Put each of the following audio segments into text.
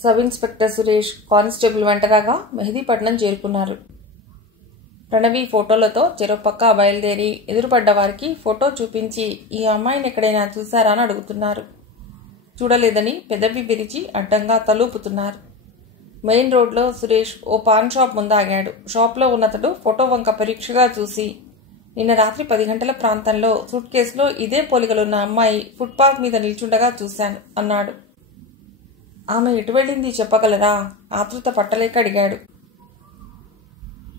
Sub inspector Suresh constable వెంటరాగా మెహదీపట్నం చేరుకున్నారు. ప్రణవి ఫోటోలతో చెరోపక్క బయలుదేరి ఎదురుపడ్డ వారికి ఫోటో చూపించి ఈ అమ్మాయిని ఎక్కడైనా చూశారా అని అడుగుతున్నారు. చూడలేదని పెదవి విరిచి అడ్డంగా తలూపుతున్నారు. మెయిన్ రోడ్లో సురేష్ ఓ పాన్ షాప్ ముందు ఆగాడు. షాప్లో ఉన్నతడు ఫోటో వంక పరీక్షగా చూసి, నిన్న రాత్రి 10 గంటల ప్రాంతంలో సూట్ కేసులో ఇదే పోలికలున్న అమ్మాయి ఫుట్పాత్ మీద నిల్చుండగా చూశాను అన్నాడు. ఆమె ఎటు వెళ్ళింది చెప్పగలరా? ఆతృత పట్టలేక అడిగాడు.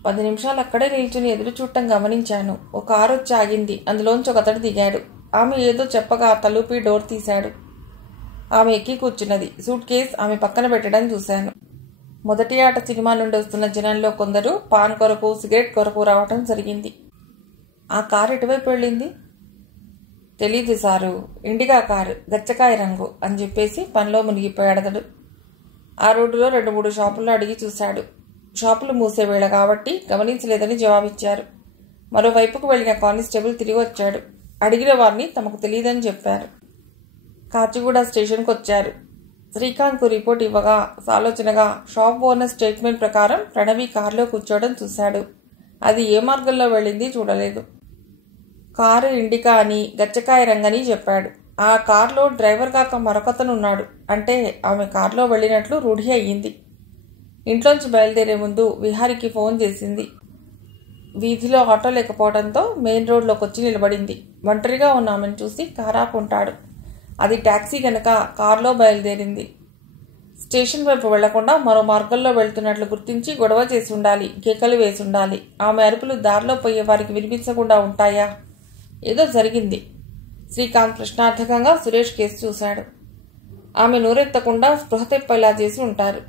10 నిమిషాలు అక్కడే నిల్చుని ఎదురు చూడటం గమనించాను. ఒక కారు వచ్చి ఆగింది. అందులోంచి ఒకతడు దిగాడు. ఆమె ఏదో చెప్పగా తలుపి డోర్ తీశాడు. ఆమె ఎక్కి కూర్చున్నది. సూట్ కేస్ ఆమె పక్కన పెట్టడం చూశాను. మొదటి ఆట సినిమా నుండి వస్తున్న జనంలో కొందరు పాన్ కొరకు సిగరెట్ కొరకు రావటం జరిగింది. ఆ కారు ఎటువైపు వెళ్ళింది? తెలీదు సారు, ఇండిగా కారు, గచ్చకాయ రంగు అని చెప్పేసి పనిలో మునిగిపోయాడతడు. ఆ రోడ్డులో 2-3 షాపుల్లో అడిగి చూశాడు. షాపులు మూసే వేళ కాబట్టి గమనించలేదని జవాబిచ్చారు. మరోవైపుకు వెళ్లిన కానిస్టేబుల్ తిరిగి వచ్చాడు. అడిగిన వారిని తమకు తెలియదని చెప్పారు. కాచిగూడ స్టేషన్కు వచ్చారు. శ్రీకాంత్కు రిపోర్ట్ ఇవ్వగా సాలోచనగా షాప్ ఓనర్ స్టేట్మెంట్ ప్రకారం ప్రణవి కారులో కూర్చోవడం చూశాడు. అది ఏ మార్గంలో వెళ్ళింది చూడలేదు. కారు ఇండికా అని గచ్చకాయ రంగని చెప్పాడు. ఆ కారులో డ్రైవర్ కాక మరొకతను ఉన్నాడు. అంటే ఆమె కారులో వెళ్ళినట్లు రూఢి అయ్యింది. ఇంట్లోంచి బయలుదేరే ముందు విహారికి ఫోన్ చేసింది. వీధిలో ఆటో లేకపోవడంతో మెయిన్ రోడ్లోకి వచ్చి నిలబడింది. ఒంటరిగా ఉన్న ఆమెను చూసి కారాకుంటాడు. అది టాక్సీ గనక కారులో బయలుదేరింది. స్టేషన్ వైపు వెళ్లకుండా మరో మార్గంలో వెళ్తున్నట్లు గుర్తించి గొడవ చేసి ఉండాలి, కేకలు వేసి ఉండాలి. ఆమె అరుపులు దారిలో పోయే వారికి వినిపించకుండా ఉంటాయా? ఏదో జరిగింది. శ్రీకాంత్ ప్రశ్నార్థకంగా సురేష్ కేసు చూశాడు. ఆమె నోరెత్తకుండా స్పృహ తెప్పేలా చేసి ఉంటారు.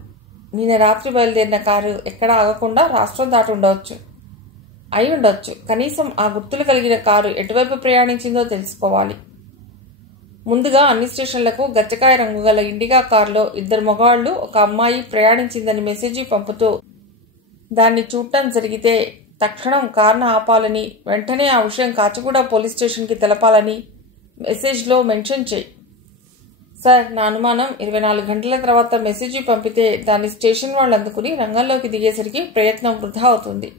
నిన్న రాత్రి బయలుదేరిన కారు ఎక్కడా ఆగకుండా రాష్ట్రం దాటి ఉండవచ్చు. అయి ఉండొచ్చు. కనీసం ఆ గుర్తులు కలిగిన కారు ఎటువైపు ప్రయాణించిందో తెలుసుకోవాలి. ముందుగా అన్ని స్టేషన్లకు గచ్చకాయ రంగు గల ఇండిగా కారులో 2 మగవాళ్లు, ఒక అమ్మాయి ప్రయాణించిందని మెసేజీ పంపుతూ దాన్ని చూడటం జరిగితే తక్షణం కారును ఆపాలని, వెంటనే ఆ విషయం కాచిగూడ పోలీస్ స్టేషన్కి తెలపాలని మెసేజ్లో మెన్షన్ చేయి. సార్, నా అనుమానం 24 గంటల తర్వాత మెసేజీ పంపితే దాన్ని స్టేషన్ వాళ్ళు అందుకుని రంగంలోకి దిగేసరికి ప్రయత్నం వృధా అవుతుంది.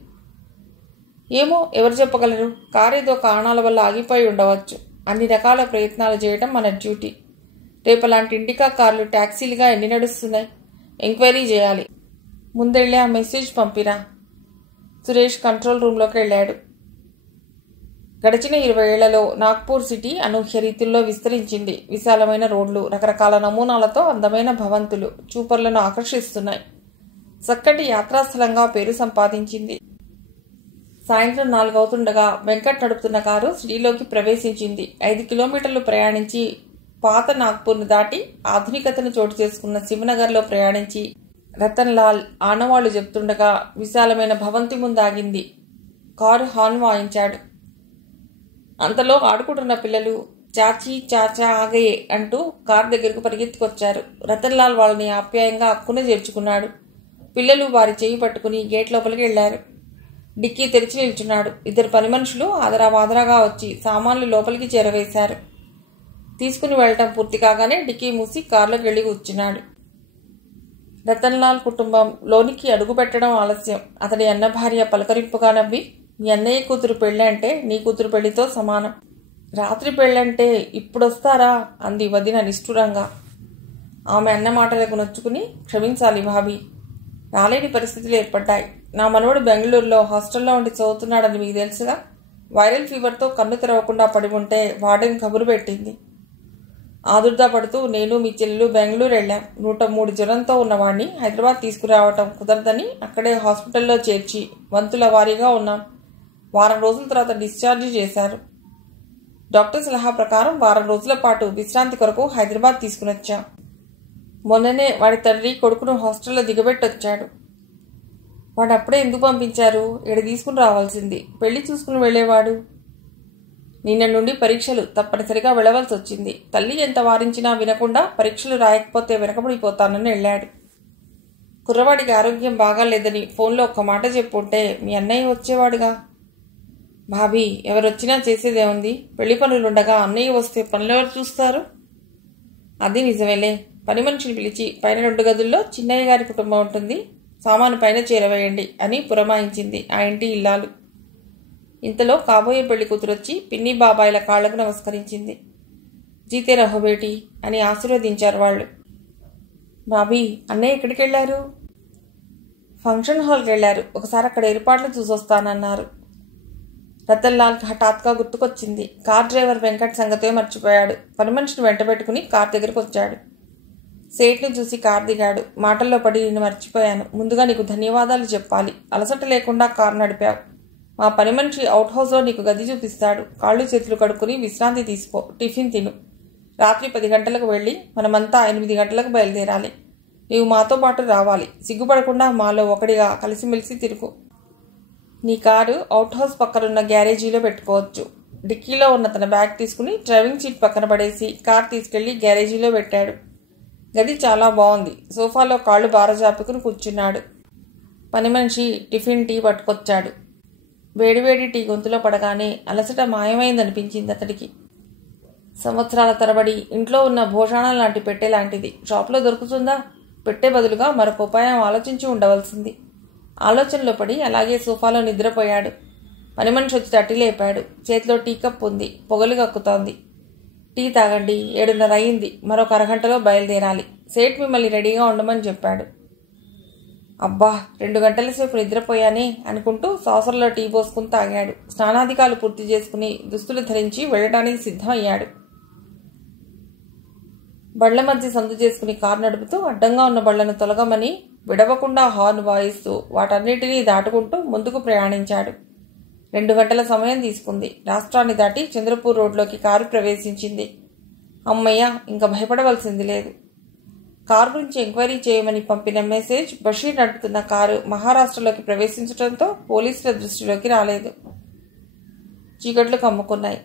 ఏమో, ఎవరు చెప్పగలరు? కారు ఏదో కారణాల వల్ల ఆగిపోయి ఉండవచ్చు. అన్ని రకాల ప్రయత్నాలు చేయడం మన డ్యూటీ. రేపలాంటి ఇండికా కార్లు ట్యాక్సీలుగా ఎన్ని నడుస్తున్నాయి? ఎంక్వైరీ చేయాలి. ముందెళ్ళి ఆ మెసేజ్ పంపిరా. సురేష్ కంట్రోల్ రూమ్లోకి వెళ్ళాడు. గడిచిన 20 ఏళ్లలో నాగ్పూర్ సిటీ అనూహ్య రీతుల్లో విస్తరించింది. విశాలమైన రోడ్లు, రకరకాల నమూనాలతో అందమైన భవంతులు చూపర్లను ఆకర్షిస్తున్నాయి. చక్కటి యాత్రాస్థలంగా పేరు సంపాదించింది. సాయంత్రం 4 అవుతుండగా వెంకట్ నడుపుతున్న కారు సిటీలోకి ప్రవేశించింది. 5 కిలోమీటర్లు ప్రయాణించి పాత నాగ్పూర్ను దాటి ఆధునికతను చోటు చేసుకున్న శివనగర్లో ప్రయాణించి రతన్ లాల్ ఆనవాళ్లు చెప్తుండగా విశాలమైన భవంతి ముందు ఆగింది. కారు హార్న్ వాయించాడు. అంతలో ఆడుకుంటున్న పిల్లలు చాచీ చాచా ఆగయే అంటూ కారు దగ్గరకు పరిగెత్తుకొచ్చారు. రతన్ లాల్ వాళ్ళని ఆప్యాయంగా అక్కున చేర్చుకున్నాడు. పిల్లలు వారి చేయి పట్టుకుని గేట్ లోపలికి వెళ్లారు. డిక్కీ తెరిచి నిల్చున్నాడు. 2 పని మనుషులు ఆదరాబాదరాగా వచ్చి సామాన్లు లోపలికి చేరవేశారు. తీసుకుని వెళ్లటం పూర్తి కాగానే డిక్కీ మూసి కారులోకి వెళ్లి కూర్చున్నాడు. రతన్ లాల్ కుటుంబం లోనికి అడుగు పెట్టడం ఆలస్యం. అతడి అన్న భార్య పలకరింపుగా నవ్వి, మీ అన్నయ్య కూతురు పెళ్లి అంటే నీ కూతురు పెళ్లితో సమానం. రాత్రి పెళ్ళంటే ఇప్పుడొస్తారా అంది వదిన నిష్ఠురంగా. ఆమె అన్న మాటలకు నొచ్చుకుని, క్షమించాలి భాబీ, రాలేని పరిస్థితులు ఏర్పడ్డాయి. నా మనవడు బెంగళూరులో హాస్టల్లో ఉండి చదువుతున్నాడని మీకు తెలుసుగా. వైరల్ ఫీవర్తో కన్ను తెరవకుండా పడి ఉంటే వార్డెన్ కబురు పెట్టింది. ఆదుర్దా పడుతూ నేను మీ చెల్లెలు బెంగళూరు వెళ్ళాం. 103 జ్వరంతో ఉన్నవాడిని హైదరాబాద్ తీసుకురావటం కుదరదని అక్కడే హాస్పిటల్లో చేర్చి వంతుల వారీగా ఉన్నాం. వారం రోజుల తర్వాత డిశ్చార్జి చేశారు. డాక్టర్ సలహా ప్రకారం వారం రోజుల పాటు విశ్రాంతి కొరకు హైదరాబాద్ తీసుకునొచ్చాం. మొన్ననే వాడి తండ్రి కొడుకును హాస్టల్లో దిగబెట్టొచ్చాడు. వాడు అప్పుడే ఎందుకు పంపించారు? ఇక్కడ తీసుకుని రావాల్సింది. పెళ్లి చూసుకుని వెళ్లేవాడు. నిన్న నుండి పరీక్షలు, తప్పనిసరిగా వెళ్ళవలసి వచ్చింది. తల్లి ఎంత వారించినా వినకుండా పరీక్షలు రాయకపోతే వెనకబడిపోతానని వెళ్ళాడు. కుర్రవాడికి ఆరోగ్యం బాగాలేదని ఫోన్లో ఒక్క మాట చెప్పుంటే మీ అన్నయ్య వచ్చేవాడుగా. భాబీ, ఎవరొచ్చినా చేసేదేముంది? పెళ్లి పనులుండగా అన్నయ్య వస్తే పనులెవరు చూస్తారు? అది నిజమేలే. పని మనిషిని పిలిచి పైన 2 గదుల్లో చిన్నయ్య గారి కుటుంబం ఉంటుంది, సామాను పైన చేరవేయండి అని పురమాయించింది ఆ ఇంటి ఇల్లాలు. ఇంతలో కాబోయే పెళ్లి కూతురొచ్చి పిన్ని బాబాయిల కాళ్లకు నమస్కరించింది. జీతే రహో బేటీ అని ఆశీర్వదించారు వాళ్ళు. బాబీ, అన్నయ్య ఎక్కడికి వెళ్ళారు? ఫంక్షన్ హాల్కి వెళ్ళారు. ఒకసారి అక్కడ ఏర్పాట్లు చూసొస్తానన్నారు. రతన్లాల్కి హఠాత్గా గుర్తుకొచ్చింది. కార్ డ్రైవర్ వెంకట్ సంగతే మర్చిపోయాడు. పని మనిషిని వెంట పెట్టుకుని కార్ దగ్గరకు వచ్చాడు. సేట్ని చూసి కార్ దిగాడు. మాటల్లో పడి నిన్ను మర్చిపోయాను. ముందుగా నీకు ధన్యవాదాలు చెప్పాలి. అలసట లేకుండా కారు నడిపావు. మా పని మనిషి అవుట్ హౌస్లో నీకు గది చూపిస్తాడు. కాళ్ళు చేతులు కడుక్కుని విశ్రాంతి తీసుకో, టిఫిన్ తిను. రాత్రి 10 గంటలకు వెళ్ళి మనమంతా 8 గంటలకు బయలుదేరాలి. నీవు మాతో పాటు రావాలి. సిగ్గుపడకుండా మాలో ఒకడిగా కలిసిమెలిసి తిరుగు. నీ కారు అవుట్ హౌస్ పక్కనున్న గ్యారేజీలో పెట్టుకోవచ్చు. డిక్కీలో ఉన్న తన బ్యాగ్ తీసుకుని డ్రైవింగ్ సీట్ పక్కన పడేసి కార్ తీసుకెళ్లి గ్యారేజీలో పెట్టాడు. గది చాలా బాగుంది. సోఫాలో కాళ్ళు బారజాపుకుని కూర్చున్నాడు. పని మనిషి టిఫిన్ టీ పట్టుకొచ్చాడు. వేడివేడి టీ గొంతులో పడగానే అలసట మాయమైందనిపించింది అతడికి. సంవత్సరాల తరబడి ఇంట్లో ఉన్న భోషాణం లాంటి పెట్టె లాంటిది షాప్లో దొరుకుతుందా? పెట్టే బదులుగా మరొక ఉపాయం ఆలోచించి ఉండవలసింది. ఆలోచనలో పడి అలాగే సోఫాలో నిద్రపోయాడు. పని మనిషి వచ్చి తట్టి లేపాడు. చేతిలో టీ కప్ ఉంది. పొగలు కక్కుతోంది. టీ తాగండి, 7:30 అయింది. మరొక అరగంటలో బయలుదేరాలి. సేట్ మిమ్మల్ని రెడీగా ఉండమని చెప్పాడు. అబ్బా, 2 గంటల సేపు నిద్రపోయానే అనుకుంటూ సాసర్లో టీ పోసుకుని తాగాడు. స్నానాధికాలు పూర్తి చేసుకుని దుస్తులు ధరించి వెళ్ళడానికి సిద్ధమయ్యాడు. బళ్ల మధ్య సందు చేసుకుని కారు నడుపుతూ అడ్డంగా ఉన్న బళ్లను తొలగమని విడవకుండా హార్న్ వాయిస్తూ వాటన్నిటినీ దాటుకుంటూ ముందుకు ప్రయాణించాడు. 2 గంటల సమయం తీసుకుంది. రాష్ట్రాన్ని దాటి చంద్రపూర్ రోడ్లోకి కారు ప్రవేశించింది. అమ్మయ్య, ఇంకా భయపడవలసింది లేదు. కారు గురించి ఎంక్వైరీ చేయమని పంపిన మెసేజ్ బషీర్ నడుపుతున్న కారు మహారాష్ట్రలోకి ప్రవేశించడంతో పోలీసుల దృష్టిలోకి రాలేదు. చీకట్లు కమ్ముకున్నాయి.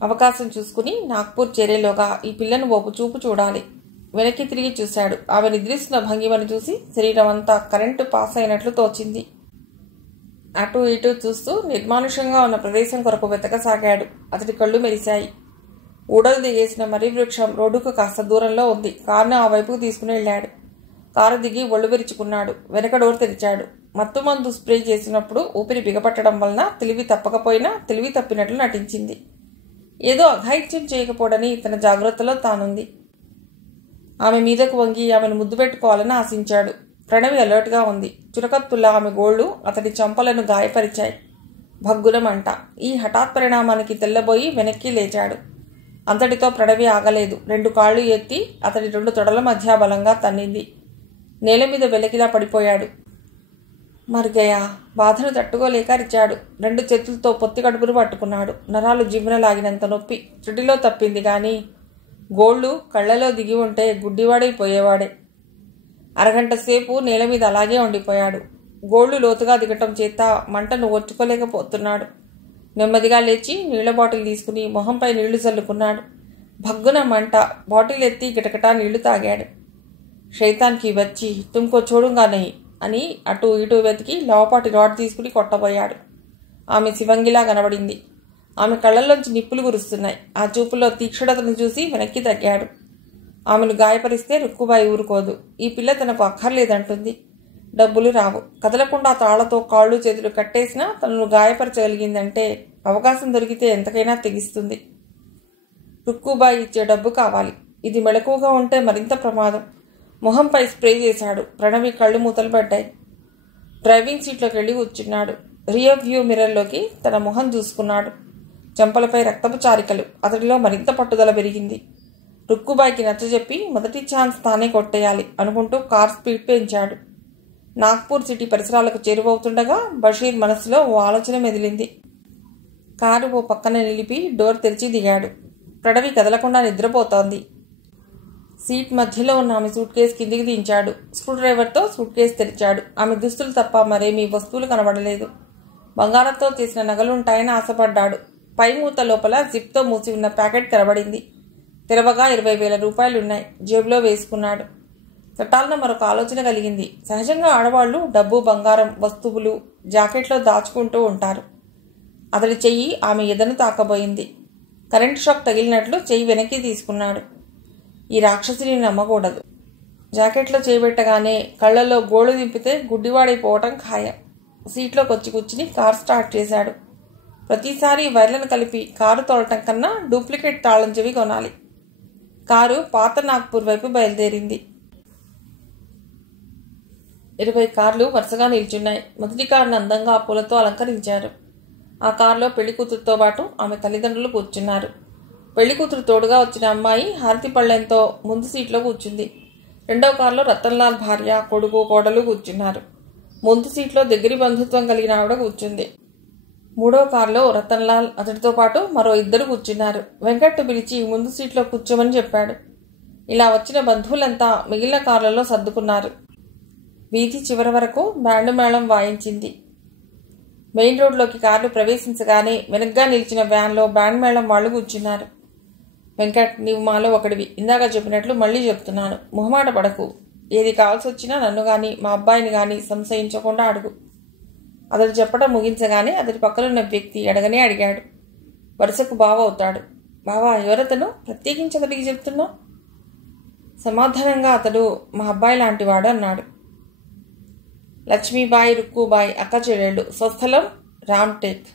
అవకాశం చూసుకుని నాగ్పూర్ చేరేలోగా ఈ పిల్లను ఓపు చూపు చూడాలి. వెనక్కి తిరిగి చూశాడు. ఆమె నిద్రిస్తున్న భంగిమను చూసి శరీరం అంతా కరెంటు పాస్ అయినట్లు తోచింది. అటూ ఇటూ చూస్తూ నిర్మానుషంగా ఉన్న ప్రదేశం కొరకు వెతకసాగాడు. అతడి కళ్ళు మెరిశాయి. ఊడలు దిగేసిన మర్రి వృక్షం రోడ్డుకు కాస్త దూరంలో ఉంది. కారును ఆ వైపుకు తీసుకుని వెళ్ళాడు. కారు దిగి ఒళ్ళు విరుచుకున్నాడు. వెనక డోర్ తెరిచాడు. మత్తుమందు స్ప్రే చేసినప్పుడు ఊపిరి బిగపట్టడం వలన తెలివి తప్పకపోయినా తెలివి తప్పినట్లు నటించింది. ఏదో అఘాయిత్యం చేయకపోవడని తన జాగ్రత్తలో తానుంది. ఆమె మీదకు వంగి ఆమెను ముద్దు పెట్టుకోవాలని ఆశించాడు. ప్రణవి అలర్ట్గా ఉంది. చురకత్తుల్లా ఆమె గోళ్లు అతడి చెంపలను గాయపరిచాయి. భగ్గుల మంట. ఈ హఠాత్ పరిణామానికి తెల్లబోయి వెనక్కి లేచాడు. అంతటితో ప్రణవి ఆగలేదు. 2 కాళ్లు ఎత్తి అతడి 2 తొడల మధ్య బలంగా తన్నింది. నేల మీద వెలకిలా పడిపోయాడు. మర్గయా. బాధను తట్టుకోలేక అరిచాడు. 2 చేతులతో పొత్తి కడుపును పట్టుకున్నాడు. నరాలు జివ్వునలాగినంత నొప్పి. త్రుటిలో తప్పింది గాని గోళ్లు కళ్లలో దిగి ఉంటే గుడ్డివాడైపోయేవాడే. అరగంట సేపు నేల మీద అలాగే ఉండిపోయాడు. గోళ్లు లోతుగా దిగటం చేత మంటను ఓర్చుకోలేకపోతున్నాడు. నెమ్మదిగా లేచి నీళ్ల బాటిల్ తీసుకుని మొహంపై నీళ్లు చల్లుకున్నాడు. భగ్గున మంట. బాటిల్ ఎత్తి గిటకటా నీళ్లు తాగాడు. శైతాన్కి వచ్చి తుమ్కో చూడుగా నహీ అని అటూ ఇటూ వెతికి లావపాటి రాడ్ తీసుకుని కొట్టబోయాడు. ఆమె శివంగిలా కనబడింది. ఆమె కళ్లల్లోంచి నిప్పులు కురుస్తున్నాయి. ఆ చూపులో తీక్షణతను చూసి వెనక్కి తగ్గాడు. ఆమెను గాయపరిస్తే రుక్కుబాయి ఊరుకోదు. ఈ పిల్ల తనకు అక్కర్లేదంటుంది. డబ్బులు రావు. కదలకుండా తాళ్లతో కాళ్ళు చేతులు కట్టేసినా తనను గాయపరచగలిగిందంటే అవకాశం దొరికితే ఎంతకైనా తెగిస్తుంది. రుక్కుబాయి ఇచ్చే డబ్బు కావాలి. ఇది మెలకువగా ఉంటే మరింత ప్రమాదం. మొహంపై స్ప్రే చేశాడు. ప్రణవి కళ్ళు మూతలు పడ్డాయి. డ్రైవింగ్ సీట్లోకి వెళ్ళి కూర్చున్నాడు. రియర్ వ్యూ మిర్రర్లోకి తన మొహం చూసుకున్నాడు. చెంపలపై రక్తపు చారికలు. అతడిలో మరింత పట్టుదల పెరిగింది. రుక్కుబాయికి నచ్చజెప్పి మొదటి ఛాన్స్ తానే కొట్టేయాలి అనుకుంటూ కార్ స్పీడ్ పెంచాడు. నాగ్పూర్ సిటీ పరిసరాలకు చేరువవుతుండగా బషీర్ మనసులో ఓ ఆలోచన మెదిలింది. కారు ఓ పక్కన నిలిపి డోర్ తెరిచి దిగాడు. ప్రణవి కదలకుండా నిద్రపోతోంది. సీట్ మధ్యలో ఉన్న ఆమె సూట్ కేసు కిందికి దించాడు. స్క్రూ డ్రైవర్తో సూట్ కేసు తెరిచాడు. ఆమె దుస్తులు తప్ప మరేమీ వస్తువులు కనబడలేదు. బంగారంతో చేసిన నగలుంటాయని ఆశపడ్డాడు. పై మూత లోపల జిప్తో మూసి ఉన్న ప్యాకెట్ తెరబడింది. తెరవగా 20,000 రూపాయలున్నాయి. జేబులో వేసుకున్నాడు. చట్టాలన మరొక ఆలోచన కలిగింది. సహజంగా ఆడవాళ్లు డబ్బు, బంగారం, వస్తువులు జాకెట్లో దాచుకుంటూ ఉంటారు. అతడి చెయ్యి ఆమె ఎదను తాకబోయింది. కరెంటు షాక్ తగిలినట్లు చెయ్యి వెనక్కి తీసుకున్నాడు. ఈ రాక్షసిని నమ్మకూడదు. జాకెట్లో చేయబెట్టగానే కళ్ళల్లో గోళ్ళు దింపితే గుడ్డివాడైపోవటం ఖాయం. సీట్లోకి వచ్చి కూర్చుని కారు స్టార్ట్ చేశాడు. ప్రతిసారి వైర్లను కలిపి కారు తోలటం కన్నా డూప్లికేట్ తాళం చెవి కొనాలి. కారు పాత నాగ్పూర్ వైపు బయలుదేరింది. 20 కార్లు వరుసగా నిల్చున్నాయి. మొదటి కారును అందంగా పూలతో అలంకరించారు. ఆ కారులో పెళ్లి కూతురుతో పాటు ఆమె తల్లిదండ్రులు కూర్చున్నారు. పెళ్లి కూతురు తోడుగా వచ్చిన అమ్మాయి హారతి పళ్ళెంతో ముందు సీట్లో కూర్చుంది. రెండవ కారులో రతన్లాల్ భార్య, కొడుకు, కోడలు కూర్చున్నారు. ముందు సీట్లో దగ్గరి బంధుత్వం కలిగిన ఆవిడ కూర్చుంది. మూడో కారులో రతన్లాల్, అతడితో పాటు మరో 2 కూర్చున్నారు. వెంకట్ పిలిచి ముందు సీట్లో కూర్చోమని చెప్పాడు. ఇలా వచ్చిన బంధువులంతా మిగిలిన కార్లలో సర్దుకున్నారు. వీధి చివరి వరకు బ్యాండు మేళం వాయించింది. మెయిన్ రోడ్లోకి కార్లు ప్రవేశించగానే వెనగ్గా నిలిచిన వ్యాన్లో బ్యాండ్ మేళం వాళ్ళు కూర్చున్నారు. వెంకట్, నీవు మాలో ఒకడివి. ఇందాక చెప్పినట్లు మళ్ళీ చెప్తున్నాను. మొహమాట పడకు. ఏది కావాల్సి వచ్చినా నన్ను గాని మా అబ్బాయిని గాని సంశయించకుండా అడుగు. అతడు చెప్పడం ముగించగానే అతడి పక్కనున్న వ్యక్తి అడగనే అడిగాడు. వరుసకు బావ అవుతాడు. బావా, ఎవరతను? ప్రత్యేకించి అతడికి చెప్తున్నా? సమాధానంగా అతడు మా అబ్బాయి లాంటివాడు అన్నాడు. లక్ష్మీబాయి, రుక్కుబాయి అక్క చెల్లెళ్ళు. స్వస్థలం రామ్టేక్.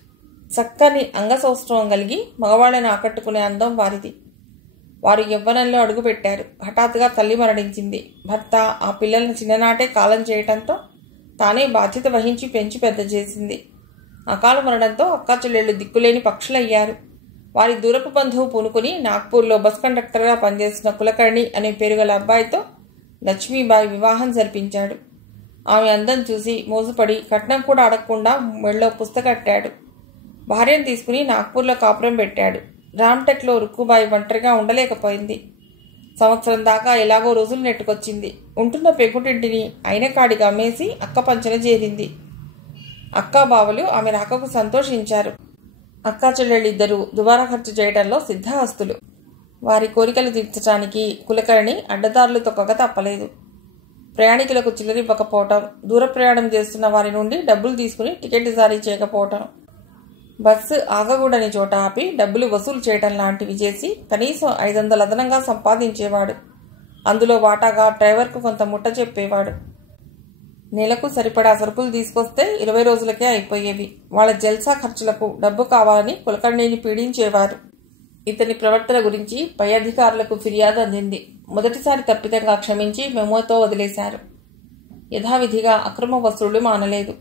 చక్కని అంగసౌష్ఠవం కలిగి మగవాళ్ళని ఆకట్టుకునే అందం వారిది. వారు యవ్వనంలో అడుగుపెట్టారు. హఠాత్తుగా తల్లి మరణించింది. భర్త ఆ పిల్లలను చిన్ననాటే కాలం చేయటంతో తానే బాధ్యత వహించి పెంచి పెద్ద చేసింది. అకాల మరణంతో అక్కా చెల్లెళ్ళు దిక్కులేని పక్షులయ్యారు. వారి దూరపు బంధువు పూనుకుని నాగ్పూర్లో బస్ కండక్టర్గా పనిచేస్తున్న కులకర్ణి అనే పేరుగల అబ్బాయితో లక్ష్మీబాయి వివాహం జరిపించాడు. ఆమె అందం చూసి మోజుపడి కట్నం కూడా అడగకుండా మెళ్ళో పుస్తకట్టాడు. భార్యను తీసుకుని నాగ్పూర్లో కాపురం పెట్టాడు. రామ్టెక్లో రుక్కుబాయి ఒంటరిగా ఉండలేకపోయింది. సంవత్సరం దాకా ఎలాగో రోజులు నెట్టుకొచ్చింది. ఉంటున్న పెంకుటింటిని అయిన కాడిగా అమ్మేసి అక్క పంచన చేరింది. అక్కా బావలు ఆమె రాకకు సంతోషించారు. అక్కా చెల్లెళ్ళిద్దరూ దుబారా ఖర్చు చేయడంలో సిద్ధహస్తులు. వారి కోరికలు తీర్చడానికి కులకర్ణి అడ్డదారులు తొక్కక తప్పలేదు. ప్రయాణికులకు చిల్లరివ్వకపోవటం, దూర ప్రయాణం చేస్తున్న వారి నుండి డబ్బులు తీసుకుని టికెట్ జారీ చేయకపోవటం, బస్సు ఆగకూడని చోట ఆపి డబ్బులు వసూలు చేయటం లాంటివి చేసి కనీసం 500 అదనంగా సంపాదించేవాడు. అందులో వాటాగా డ్రైవర్కు కొంత ముట్ట చెప్పేవాడు. నెలకు సరిపడా సరుకులు తీసుకొస్తే 20 రోజులకే అయిపోయేవి. వాళ్ళ జల్సా ఖర్చులకు డబ్బు కావాలని కులకర్ణిని పీడించేవారు. ఇతని ప్రవర్తన గురించి పై అధికారులకు ఫిర్యాదు అందింది. మొదటిసారి తప్పితంగా క్షమించి మెమోతో వదిలేశారు. యథావిధిగా అక్రమ వసూళ్లు మానలేదు.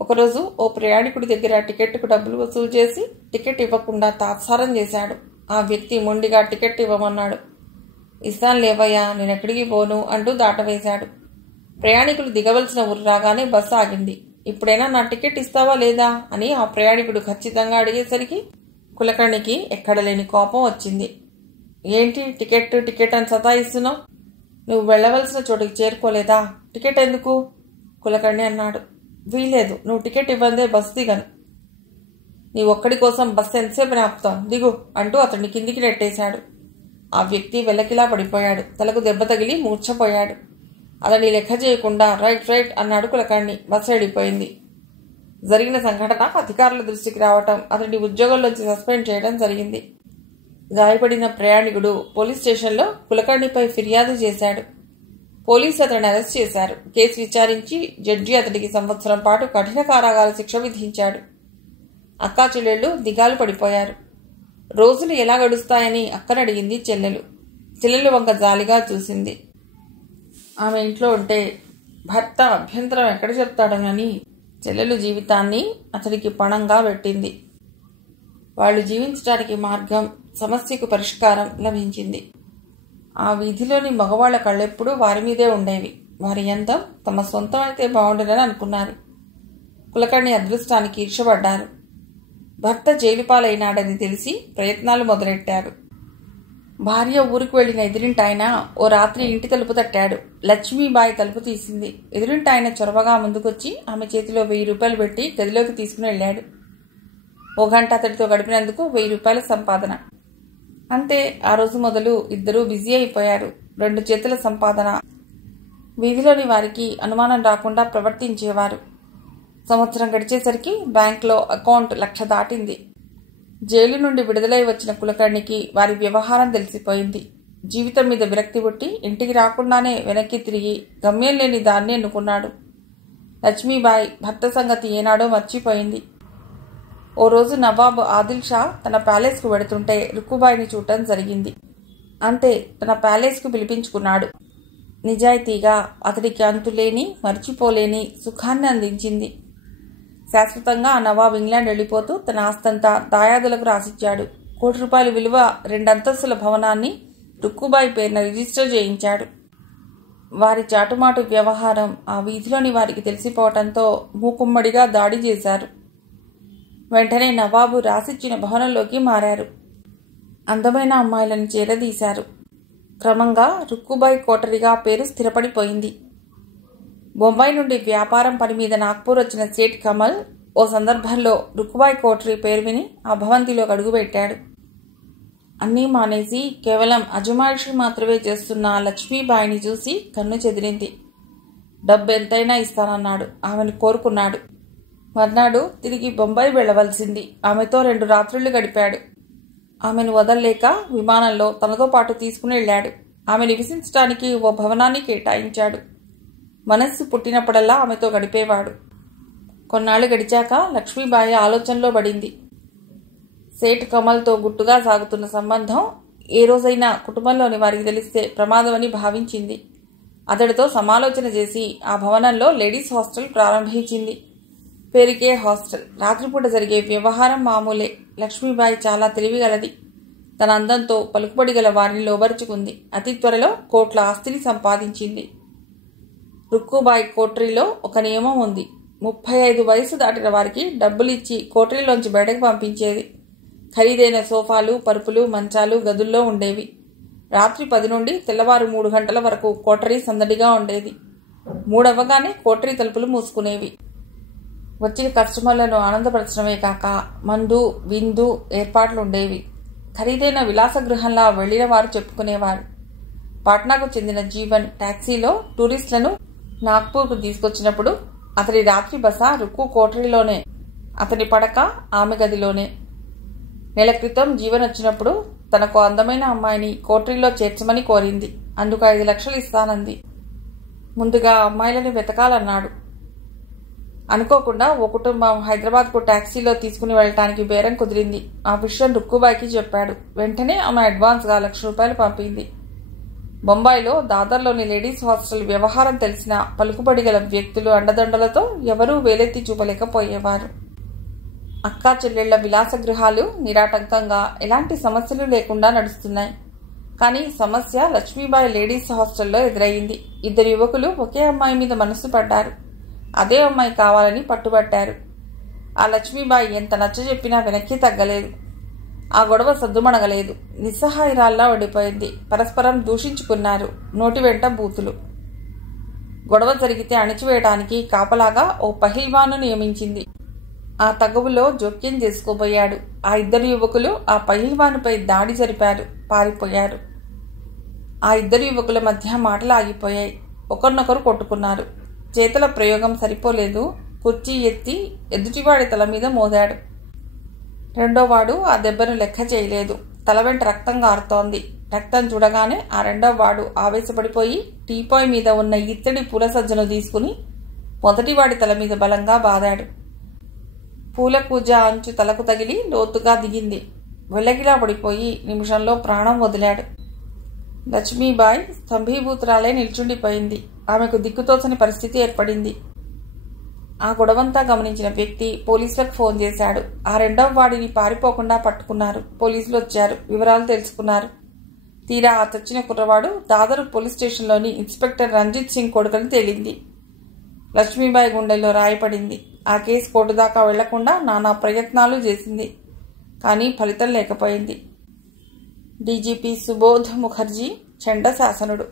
ఒకరోజు ఓ ప్రయాణికుడి దగ్గర టికెట్కు డబ్బులు వసూలు చేసి టికెట్ ఇవ్వకుండా తాత్సారం చేశాడు. ఆ వ్యక్తి మొండిగా టికెట్ ఇవ్వమన్నాడు. ఇస్తాను లేవయ్యా, నేనెక్కడికి పోను అంటూ దాటవేశాడు. ప్రయాణికులు దిగవలసిన ఊరు రాగానే బస్సు ఆగింది. ఇప్పుడైనా నా టికెట్ ఇస్తావా లేదా అని ఆ ప్రయాణికుడు ఖచ్చితంగా అడిగేసరికి కులకర్ణికి ఎక్కడలేని కోపం వచ్చింది. ఏంటి టికెట్ అని సతాయిస్తున్నావు? నువ్వు వెళ్లవలసిన చోటుకి చేరుకోలేదా? టికెట్ ఎందుకు? కులకర్ణి అన్నాడు. వీలేదు, నువ్వు టికెట్ ఇవ్వందే బస్సు దిగను. నీ ఒక్కడి కోసం బస్సు ఎంతసేపు ఆపుతాం, దిగు అంటూ అతన్ని కిందికి నెట్టేశాడు. ఆ వ్యక్తి వెల్లకిలా పడిపోయాడు. తలకు దెబ్బ తగిలి మూర్ఛపోయాడు. అతన్ని లెక్క చేయకుండా రైట్ అన్నాడు కులకర్ణి. బస్సు వెళ్ళిపోయింది. జరిగిన సంఘటన అధికారుల దృష్టికి రావటం, అతన్ని ఉద్యోగంలోంచి సస్పెండ్ చేయడం జరిగింది. గాయపడిన ప్రయాణికుడు పోలీస్ స్టేషన్లో కులకర్ణిపై ఫిర్యాదు చేశాడు. పోలీసులు అతన్ని అరెస్ట్ చేశారు. కేసు విచారించి జడ్జి అతడికి 1 సంవత్సరం పాటు కఠిన కారాగార శిక్ష విధించాడు. అక్కా చెల్లెళ్ళు దిగాలు పడిపోయారు. రోజులు ఎలా గడుస్తాయని అక్కనడిగింది చెల్లెలు. చెల్లెలు వంక జాలిగా చూసింది. ఆమె ఇంట్లో ఉంటే భర్త అభ్యంతరం ఎక్కడ చెప్తాడనని చెల్లెలు జీవితాన్ని అతడికి పణంగా పెట్టింది. వాళ్ళు జీవించడానికి మార్గం, సమస్యకు పరిష్కారం లభించింది. ఆ వీధిలోని మగవాళ్ల కళ్ళెప్పుడూ వారి మీదే ఉండేవి. వారి అందం తమ సొంతం అయితే బాగుండదని అనుకున్నారు. కులకర్ణి అదృష్టానికి ఈర్షపడ్డారు. భర్త జైలుపాలైనాడని తెలిసి ప్రయత్నాలు మొదలెట్టారు. భార్య ఊరికి వెళ్లిన ఎదురింటాయన ఓ రాత్రి ఇంటి తలుపు తట్టాడు. లక్ష్మీబాయి తలుపు తీసింది. ఎదురింటాయన చొరవగా ముందుకొచ్చి ఆమె చేతిలో 1000 రూపాయలు పెట్టి గదిలోకి తీసుకుని వెళ్ళాడు. 1 గంట అతడితో గడిపినందుకు 1000 రూపాయల సంపాదన. అంతే. ఆ రోజు మొదలు ఇద్దరూ బిజీ అయిపోయారు. 2 చేతుల సంపాదన. వీధిలోని వారికి అనుమానం రాకుండా ప్రవర్తించేవారు. సంవత్సరం గడిచేసరికి బ్యాంకులో అకౌంట్ 1,00,000 దాటింది. జైలు నుండి విడుదలై వచ్చిన కులకర్ణికి వారి వ్యవహారం తెలిసిపోయింది. జీవితం మీద విరక్తి పుట్టి ఇంటికి రాకుండానే వెనక్కి తిరిగి గమ్యం లేని దాన్ని ఎన్నుకున్నాడు. లక్ష్మీబాయి భర్త సంగతి ఏనాడో మర్చిపోయింది. ఓ రోజు నవాబ్ ఆదిల్ షా తన ప్యాలెస్కు వెడుతుంటే రుక్కుబాయిని చూడటం జరిగింది. అంతే, తన ప్యాలెస్కు పిలిపించుకున్నాడు. నిజాయితీగా అతడికి అంతులేని మర్చిపోలేని సుఖాన్ని అందించింది. శాశ్వతంగా ఆ నవాబ్ ఇంగ్లాండ్ వెళ్ళిపోతూ తన ఆస్తంతా దాయాదులకు రాసిచ్చాడు. ₹1,00,00,000 విలువ 2 అంతస్తుల భవనాన్ని రుక్కుబాయి పేరున రిజిస్టర్ చేయించాడు. వారి చాటుమాటు వ్యవహారం ఆ వీధిలోని వారికి తెలిసిపోవటంతో మూకుమ్మడిగా దాడి చేశారు. వెంటనే నవాబు రాసిచ్చిన భవనంలోకి మారారు. అందమైన అమ్మాయిలను చేరదీశారు. క్రమంగా రుక్కుబాయి కోటరిగా పేరు స్థిరపడిపోయింది. బొంబాయి నుండి వ్యాపారం పని మీద నాగ్పూర్ వచ్చిన సేఠ్ కమల్ ఓ సందర్భంలో రుక్కుబాయి కోటరీ పేరు విని ఆ భవంతిలోకి అడుగుపెట్టాడు. అన్నీ మానేసి కేవలం అజమాయిషీ మాత్రమే చేస్తున్న లక్ష్మీబాయిని చూసి కన్ను చెదిరింది. డబ్బు ఎంతైనా ఇస్తానన్నాడు. ఆమెను కోరుకున్నాడు. మర్నాడు తిరిగి బొంబాయి వెళ్లవలసింది. ఆమెతో 2 రాత్రులు గడిపాడు. ఆమెను వదల్లేక విమానంలో తనతో పాటు తీసుకుని వెళ్ళాడు. ఆమె నివసించడానికి ఓ భవనాన్ని కేటాయించాడు. మనస్సు పుట్టినప్పుడల్లా ఆమెతో గడిపేవాడు. కొన్నాళ్లు గడిచాక లక్ష్మీబాయి ఆలోచనలో పడింది. సేఠ్ కమల్తో గుట్టుగా సాగుతున్న సంబంధం ఏ రోజైనా కుటుంబంలోని వారికి తెలిస్తే ప్రమాదమని భావించింది. అతడితో సమాలోచన చేసి ఆ భవనంలో లేడీస్ హాస్టల్ ప్రారంభించింది. పేరుకే హాస్టల్. రాత్రిపూట జరిగే వ్యవహారం మామూలే. లక్ష్మీబాయి చాలా తెలివిగలది. తన అందంతో పలుకుబడి గల వారిని లోబరుచుకుంది. అతి త్వరలో కోట్ల ఆస్తిని సంపాదించింది. రుక్కుబాయి కోటరీలో ఒక నియమం ఉంది. 35 వయసు దాటిన వారికి డబ్బులిచ్చి కోటరీలోంచి బయటకు పంపించేది. ఖరీదైన సోఫాలు, పరుపులు, మంచాలు గదుల్లో ఉండేవి. రాత్రి 10 నుండి తెల్లవారు 3 గంటల వరకు కోటరీ సందడిగా ఉండేది. 3 అవ్వగానే కోటరీ తలుపులు మూసుకునేవి. వచ్చిన కస్టమర్లను ఆనందపరచడమే కాక మందు, విందు ఏర్పాట్లుండేవి. ఖరీదైన విలాస గృహంలా వెళ్లిన వారు చెప్పుకునేవారు. పాట్నాకు చెందిన జీవన్ టాక్సీలో టూరిస్టులను నాగ్పూర్కు తీసుకొచ్చినప్పుడు అతడి రాత్రి బస రుక్కు కోటరీలోనే. అతని పడక ఆమె గదిలోనే. నెల క్రితం జీవన్ వచ్చినప్పుడు తనకు అందమైన అమ్మాయిని కోటరీలో చేర్చమని కోరింది. అందుకు 5 లక్షలు ఇస్తానంది. ముందుగా అమ్మాయిలను వెతకాలన్నాడు. అనుకోకుండా ఓ కుటుంబం హైదరాబాద్కు టాక్సీలో తీసుకుని వెళ్ళటానికి బేరం కుదిరింది. ఆ విషయం రుక్కుబాయికి చెప్పాడు. వెంటనే ఆమె అడ్వాన్స్గా ₹1,00,000 పంపింది. బొంబాయిలో దాదర్లోని లేడీస్ హాస్టల్ వ్యవహారం తెలిసిన పలుకుబడి గల వ్యక్తులు అండదండలతో ఎవరూ వేలెత్తి చూపలేకపోయేవారు. అక్కా చెల్లెళ్ల విలాస గృహాలు నిరాటంకంగా ఎలాంటి సమస్యలు లేకుండా నడుస్తున్నాయి. కానీ సమస్య లక్ష్మీబాయి లేడీస్ హాస్టల్లో ఎదురయ్యింది. 2 యువకులు ఒకే అమ్మాయి మీద మనసు పడ్డారు. అదే అమ్మాయి కావాలని పట్టుబట్టారు. ఆ లక్ష్మీబాయి ఎంత నచ్చజెప్పినా వెనక్కి తగ్గలేదు. ఆ గొడవ సద్దుమణగలేదు. నిస్సహాయరాల్లా ఉండిపోయింది. పరస్పరం దూషించుకున్నారు. నోటి వెంట బూతులు. గొడవ జరిగితే అణిచివేయడానికి కాపలాగా ఓ పహిల్వాను నియమించింది. ఆ తగువులో జోక్యం చేసుకోబోయాడు. ఆ 2 యువకులు ఆ పహిల్వానుపై దాడి జరిపారు. పారిపోయారు. ఆ 2 యువకుల మధ్య మాటలు ఆగిపోయాయి. ఒకరినొకరు కొట్టుకున్నారు. చేతుల ప్రయోగం సరిపోలేదు. కుర్చీ ఎత్తి ఎదుటివాడి తల మీద మోదాడు. రెండోవాడు ఆ దెబ్బను లెక్క చేయలేదు. తల వెంట రక్తం గారుతోంది. రక్తం చూడగానే ఆ రెండోవాడు ఆవేశపడిపోయి టీపాయ్ మీద ఉన్న ఇత్తడి పూల సజ్జను తీసుకుని మొదటివాడి తల మీద బలంగా బాదాడు. పూల కూజ అంచు తలకు తగిలి లోతుగా దిగింది. వెల్లగిలా పడిపోయి నిమిషంలో ప్రాణం వదిలాడు. లక్ష్మీబాయి స్తంభీభూతురాలై నిల్చుండిపోయింది. ఆమెకు దిక్కుతోచని పరిస్థితి ఏర్పడింది. ఆ గొడవంతా గమనించిన వ్యక్తి పోలీసులకు ఫోన్ చేశాడు. ఆ రెండవ వాడిని పారిపోకుండా పట్టుకున్నారు. పోలీసులు వచ్చారు. వివరాలు తెలుసుకున్నారు. తీరా ఆ చచ్చిన కుర్రవాడు దాదరు పోలీస్ స్టేషన్లోని ఇన్స్పెక్టర్ రంజిత్ సింగ్ కొడుకని తేలింది. లక్ష్మీబాయి గుండెల్లో రాయపడింది. ఆ కేసు కోర్టు దాకా వెళ్లకుండా నానా ప్రయత్నాలు చేసింది. కానీ ఫలితం లేకపోయింది. డీజీపీ సుబోధ్ ముఖర్జీ చండశాసనుడు.